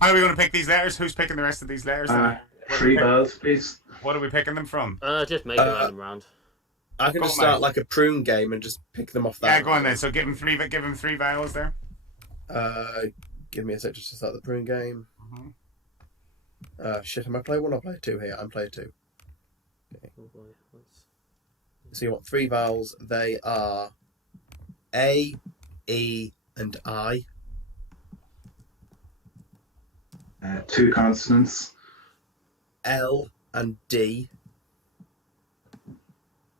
How are we going to pick these letters? Who's picking the rest of these letters? then? 3 bells, please. What are we picking them from? Just make a random round. I can Go just on, start mate. like a prune game and just pick them off that. Yeah, go on then. So give him three vowels there. Give me a sec just to start the prune game. Mm-hmm. Shit, am I player 1 or player 2 here? I'm player 2. Oh boy, let's- So you want 3 vowels. They are A, E, and I. 2 consonants. L and D.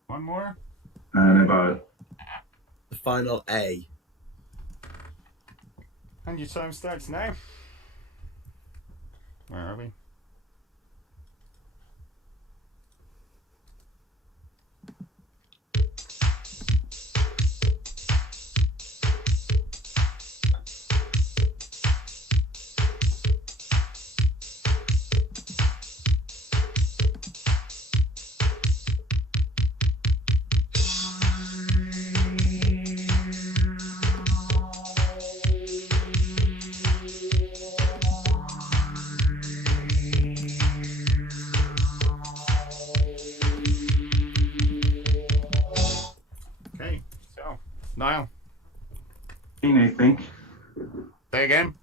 One more. And about The final A. And your time starts now. Where are we? Okay, so Niall, 9, I think. say again.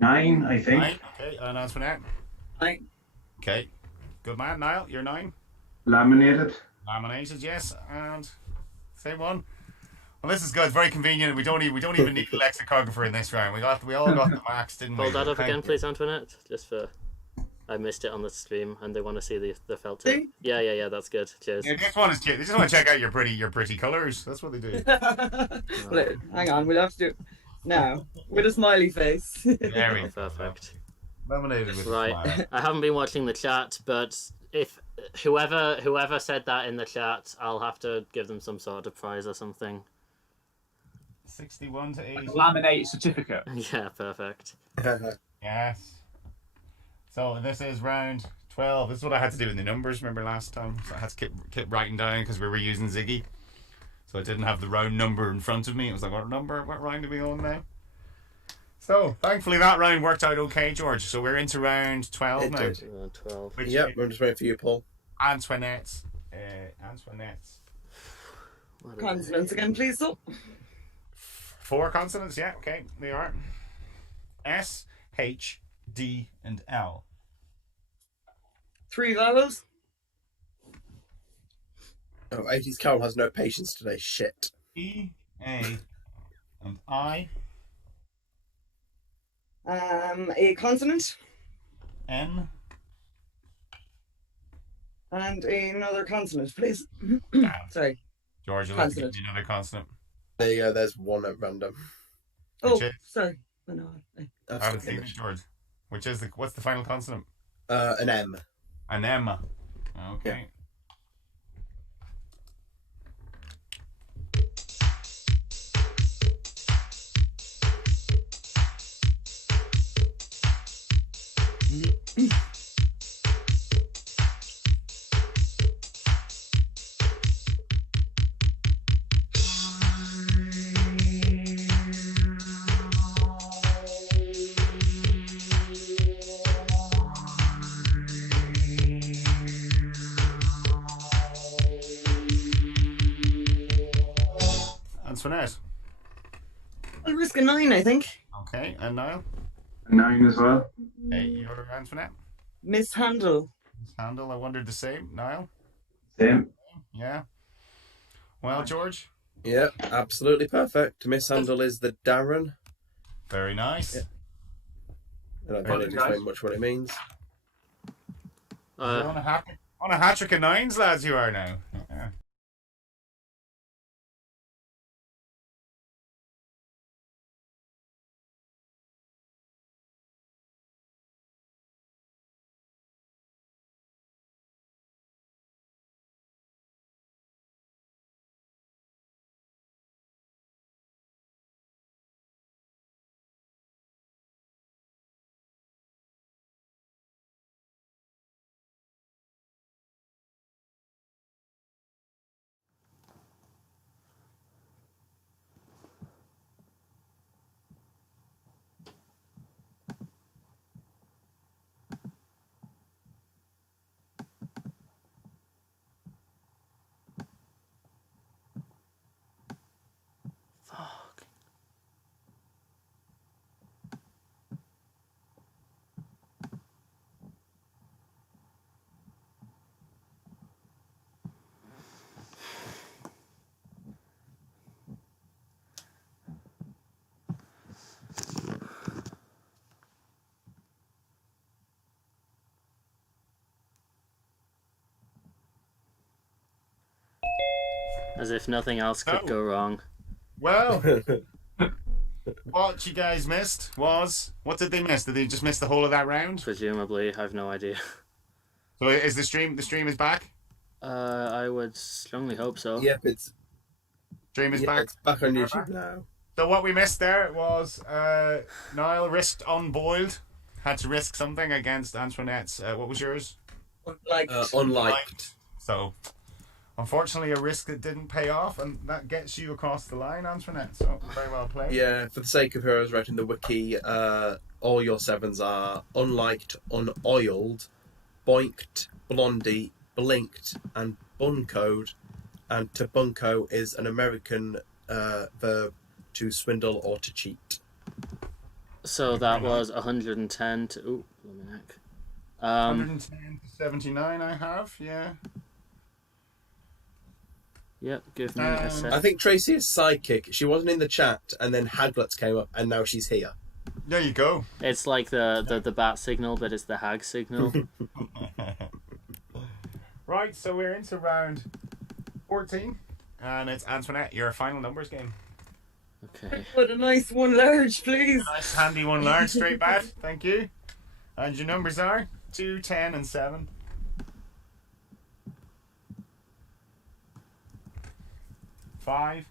9, I think. 9. Okay, and Antoinette. 9. Okay, good man. Niall, you're 9. Laminated. Laminated, yes, and same one. Well, this is good. It's very convenient. We don't even need a lexicographer in this round. We all got the max, didn't we? Hold that up Thank again, you. please, Antoinette. Just for I missed it on the stream, and they want to see the felt tip. See? Yeah. That's good. Cheers. Yeah, they just want to check out your pretty colours. That's what they do. Wait, hang on, we'll have to do it now with a smiley face. There we go. Perfect. Laminated with Right. the flower. I haven't been watching the chat, but if whoever said that in the chat, I'll have to give them some sort of prize or something. 61 to 80. Laminated certificate. Yeah, perfect. Yes. So this is round 12. This is what I had to do in the numbers, remember last time? So I had to keep writing down because we were using Ziggy. So I didn't have the round number in front of me. It was like, what round are we on now? So thankfully that round worked out okay, George. So we're into round 12 It now. did. 12. Which Yep, is I'm just waiting for you, Paul. Antoinette's. Consonants again, please. So. 4 consonants, yeah, okay, they are. S, H, D, and L. 3 vowels. Oh, 80s Carol has no patience today. Shit. E, A, and I. A consonant N. and another consonant, please. Sorry. George, you'll have to give Consonant. me another consonant. There you go. There's one at random. Oh, is? sorry. Oh, no. I haven't seen it, George. What's the final consonant? An M. An M. Okay. Antoinette. I'll risk a 9, I think. Okay, and Niall? 9 as well. Hey, you're Antoinette. Mishandle. Handle, I wondered the same. Niall? Same. Yeah. Well, George? Yep, absolutely perfect. Mishandle is the Darren. Very nice. Yeah. And I don't need to explain much what it means. You're on a hat trick of 9s, lads, you are now. Yeah. Fuck. As if nothing else could go wrong. Well, what you guys missed was... What did they miss? Did they just miss the whole of that round? Presumably, I've no idea. So is the stream is back? I would strongly hope so. Yep, it's Back? It's back on YouTube now. So what we missed there was Niall risked unboiled. Had to risk something against Antoinette's. What was yours? Unliked. So, unfortunately, a risk that didn't pay off, and that gets you across the line, Antoinette. So, very well played. Yeah, for the sake of her, I was writing the wiki. All your 7s are unliked, unoiled, boinked, blondie, blinked, and buncode. And to bunco is an American verb to swindle or to cheat. So that was 110 to... Ooh, let me neck. 110 to 79 I have, yeah. Yep, give me a sec. I think Tracy is sidekick. She wasn't in the chat, and then Haglets came up, and now she's here. There you go. It's like the bat signal, but it's the hag signal. Right, so we're into round 14, and it's Antoinette, your final numbers game. Okay. What a nice one large, please. Nice handy one large straight bat. Thank you. And your numbers are 2, 10, and 7. 5,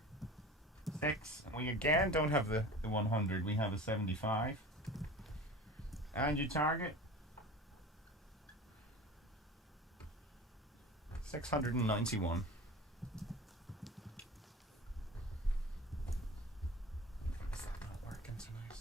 6. And we again don't have the 100. We have a 75. And your target 691. Is that not working tonight?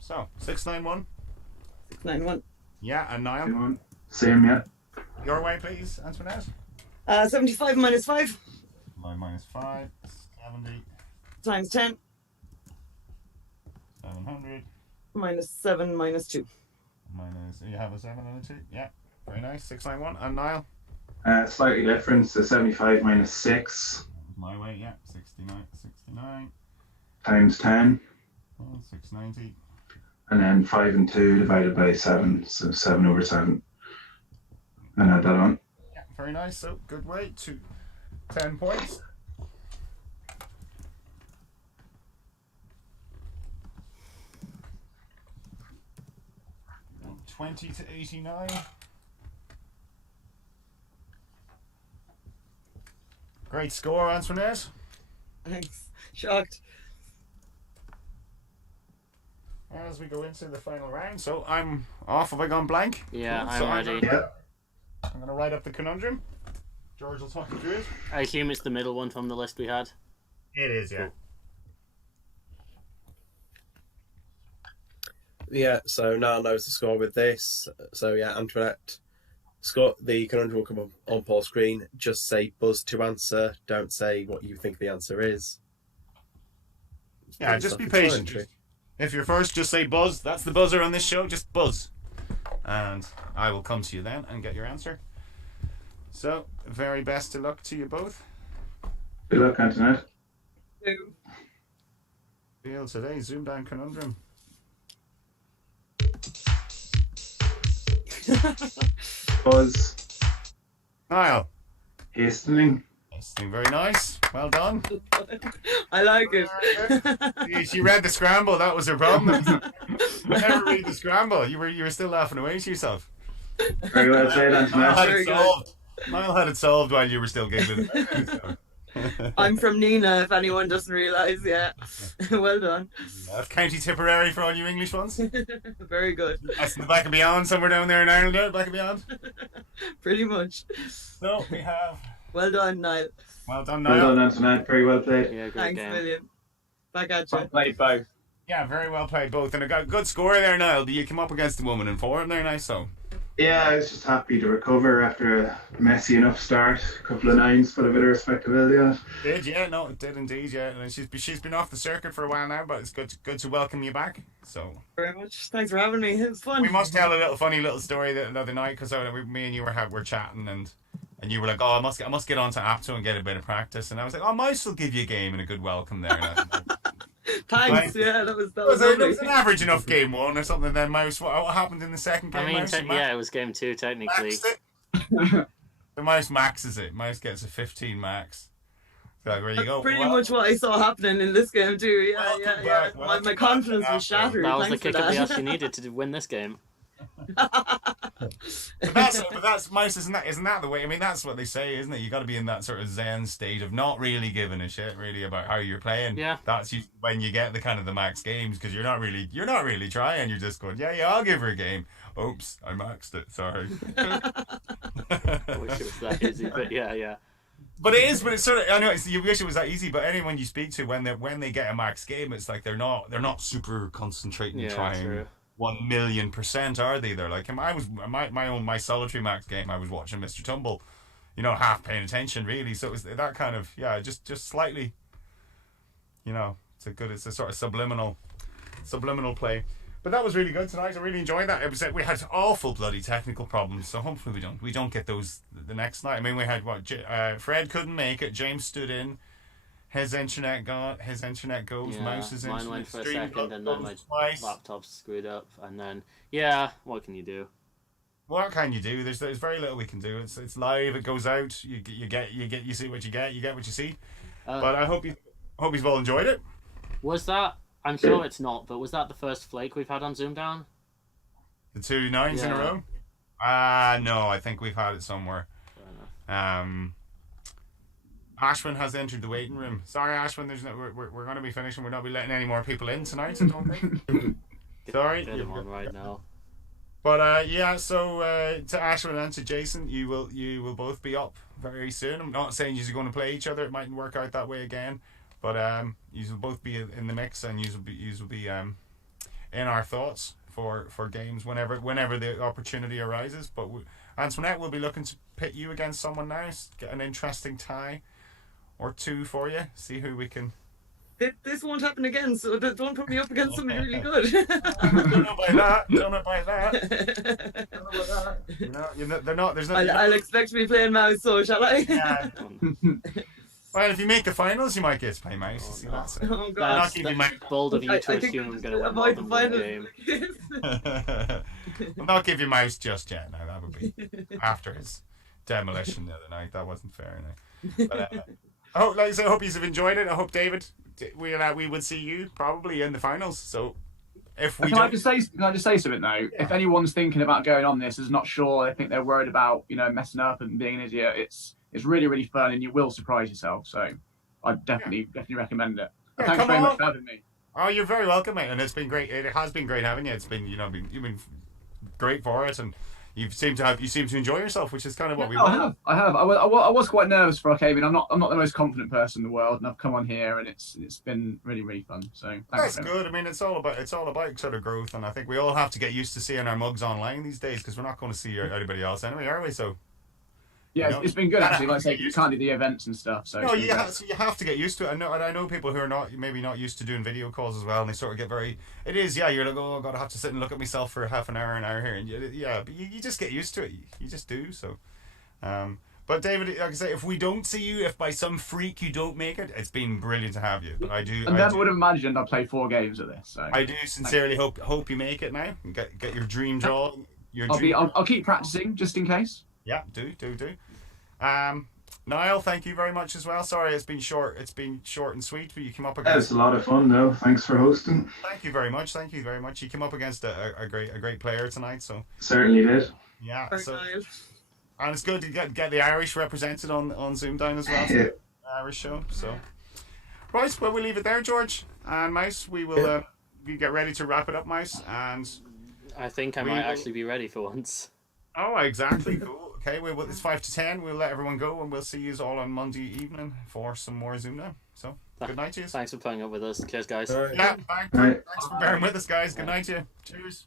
So 691. 691. Yeah, and Niall. Same, yeah. Your way, please, Antoinette. 75 minus 5 Line minus 5, 70, times 10 700. minus 7 minus 2. Minus, you have a 7 and a 2. Yeah, very nice. 691. And Niall. Slightly different. So 75 minus 6 My way, yeah. 69 times 10. 690. And then 5 and 2 divided by 7. So 7 over 7. And add that on. Yeah, very nice. So good way to 10 points. And 20 to 89. Great score, Antoinette. Thanks. Shocked. As we go into the final round, so I'm off. Have I gone blank? Yeah, So I'm ready. Yeah. I'm going to write up the conundrum. George will talk you through it. I assume it's the middle one from the list we had. It is, yeah. Yeah, so Niall knows the score with this. So yeah, Antoinette, score the conundrum will come up on Paul's screen. Just say buzz to answer. Don't say what you think the answer is. Yeah, just be patient. If you're first, just say buzz. That's the buzzer on this show. Just buzz. And I will come to you then and get your answer. So, very best of luck to you both. Good luck, Antoinette. Feel today, ZoomDown conundrum. Buzz. Niall. Hastening. Very nice. Well done. I like it. She read the scramble. That was her problem. I never read the scramble. You were still laughing away to yourself. Very well played, Antoinette. Niall had it solved while you were still giggling. I'm from Nina, if anyone doesn't realise, yeah. Well done. County Tipperary for all you English ones. Very good. That's in the back of beyond, somewhere down there in Ireland, there, back of beyond. Pretty much. So we have. Well done, Niall. Well done, Niall. Well done, Antoinette. Very well played. Yeah, great Thanks, game. million. Back at you. Well played both. Yeah, very well played both, and a good score there, Niall. You came up against a woman in form there, nice. So. Yeah, I was just happy to recover after a messy enough start. A couple of nines, put a bit of respectability on it. Did, yeah, no, it did indeed, yeah. And she's been off the circuit for a while now, but it's good to welcome you back. So Very much. Thanks for having me. It was fun. we must tell a funny little story the other night because me and you were chatting and you were like, oh, I must get onto Apto and get a bit of practice, and I was like, oh, Mouse will give you a game and a good welcome there. Thanks. Yeah, that was It was lovely. an average enough game one or something. Then Mouse, what happened in the second game? I mean, Mouse? yeah, it was game 2 technically. The Mouse maxes it. Mouse gets a 15 max. So there you That's go. pretty much what I saw happening in this game too. Yeah, Welcome yeah, back. yeah. My Welcome confidence back. was shattered. That was the Thanks for kick of the ass that. you needed to win this game. But that's Mouse, isn't that the way? I mean, that's what they say, isn't it? You got to be in that sort of zen state of not really giving a shit really about how you're playing. Yeah. That's when you get the kind of the max games, because you're not really trying. You're just going, yeah, I'll give her a game. Oops, I maxed it. Sorry. I wish it was that easy, but yeah. But it is. But it's sort of. I know you wish it was that easy. But anyone you speak to, when they get a max game, it's like they're not super concentrating and trying. True. 1,000,000%, are they? They're like, I was my solitary max game. I was watching Mr. Tumble, half paying attention really. So it was that kind of just slightly, it's a sort of subliminal play. But that was really good tonight. I really enjoyed that. We had awful bloody technical problems, so hopefully we don't get those the next night. I mean, we had Fred couldn't make it. James stood in. His internet goes. Mouse's mine internet went for a streamed second, and then my twice. laptop's screwed up, and then what can you do? What can you do? There's very little we can do. It's live. It goes out. You see what you get. You get what you see. But I hope you've all enjoyed it. Was that? I'm sure it's not, but was that the first flake we've had on ZoomDown? The 2 9s in a row? No, I think we've had it somewhere. Ashwin has entered the waiting room. Sorry, Ashwin, we're going to be finishing. We're not be letting any more people in tonight, I don't think. Sorry. Get him on right now. But so to Ashwin and to Jason, you will both be up very soon. I'm not saying you're going to play each other. It mightn't work out that way again. But you will both be in the mix, and you will be in our thoughts for games whenever the opportunity arises. But Antoinette will be looking to pit you against someone now, get an interesting tie or two for you. See who we can. This won't happen again, so don't put me up against somebody really good. Don't know about that. They're not. There's no. I'll expect to be playing Mouse, so shall I? Yeah. Well, if you make the finals, you might get to play Mouse. You see that? Oh God. That's bold of you to assume I'm going to win more than one game. I'll not give you Mouse just yet. Now that would be after his demolition the other night. That wasn't fair. But, I hope you've enjoyed it. I hope, David, we would see you probably in the finals. So if we can I just say something though? Yeah. If anyone's thinking about going on this, is not sure, I think they're worried about messing up and being an idiot. It's really, really fun, and you will surprise yourself. So I definitely recommend it. Yeah, thanks very much for having me. Oh, you're very welcome, mate. And it's been great. It has been great having you. It's been you've been great for it, and you seem to enjoy yourself, which is kind of what we want. I have. I was quite nervous before I came in. I'm not the most confident person in the world, and I've come on here, and it's been really, really fun. So thanks. That's good. I mean, it's all about sort of growth, and I think we all have to get used to seeing our mugs online these days, because we're not going to see anybody else anyway, are we? So. Yeah, it's been good actually. Like I say, you can't do the events and stuff. So no, you have to get used to it. I know people who are maybe not used to doing video calls as well, and they sort of get very. It is, you're like, oh God, I have to sit and look at myself for half an hour here, and but you just get used to it. You just do so. But David, like I say, if we don't see you, if by some freak you don't make it, it's been brilliant to have you. But I never would have imagined I'd play 4 games of this. So I do sincerely hope you make it now. And get your dream draw. I'll keep practicing just in case. Yeah, do. Niall, thank you very much as well. Sorry, it's been short and sweet, but you came up against. Yeah, it's a lot of fun though. Thanks for hosting. Thank you very much. You came up against a great player tonight, so. Certainly did. Yeah. And it's good to get the Irish represented on ZoomDown as well. Yeah. Irish show. So. Right, well we'll leave it there, George and Mouse. We will we get ready to wrap it up, Mouse, and. I think I might actually be ready for once. Oh, exactly. Cool. Okay, it's 5 to 10. We'll let everyone go, and we'll see you all on Monday evening for some more ZoomDown. So, good night to you. Thanks for playing up with us. Cheers, guys. Yeah, thanks for bearing with us, guys. Good night to you. Cheers.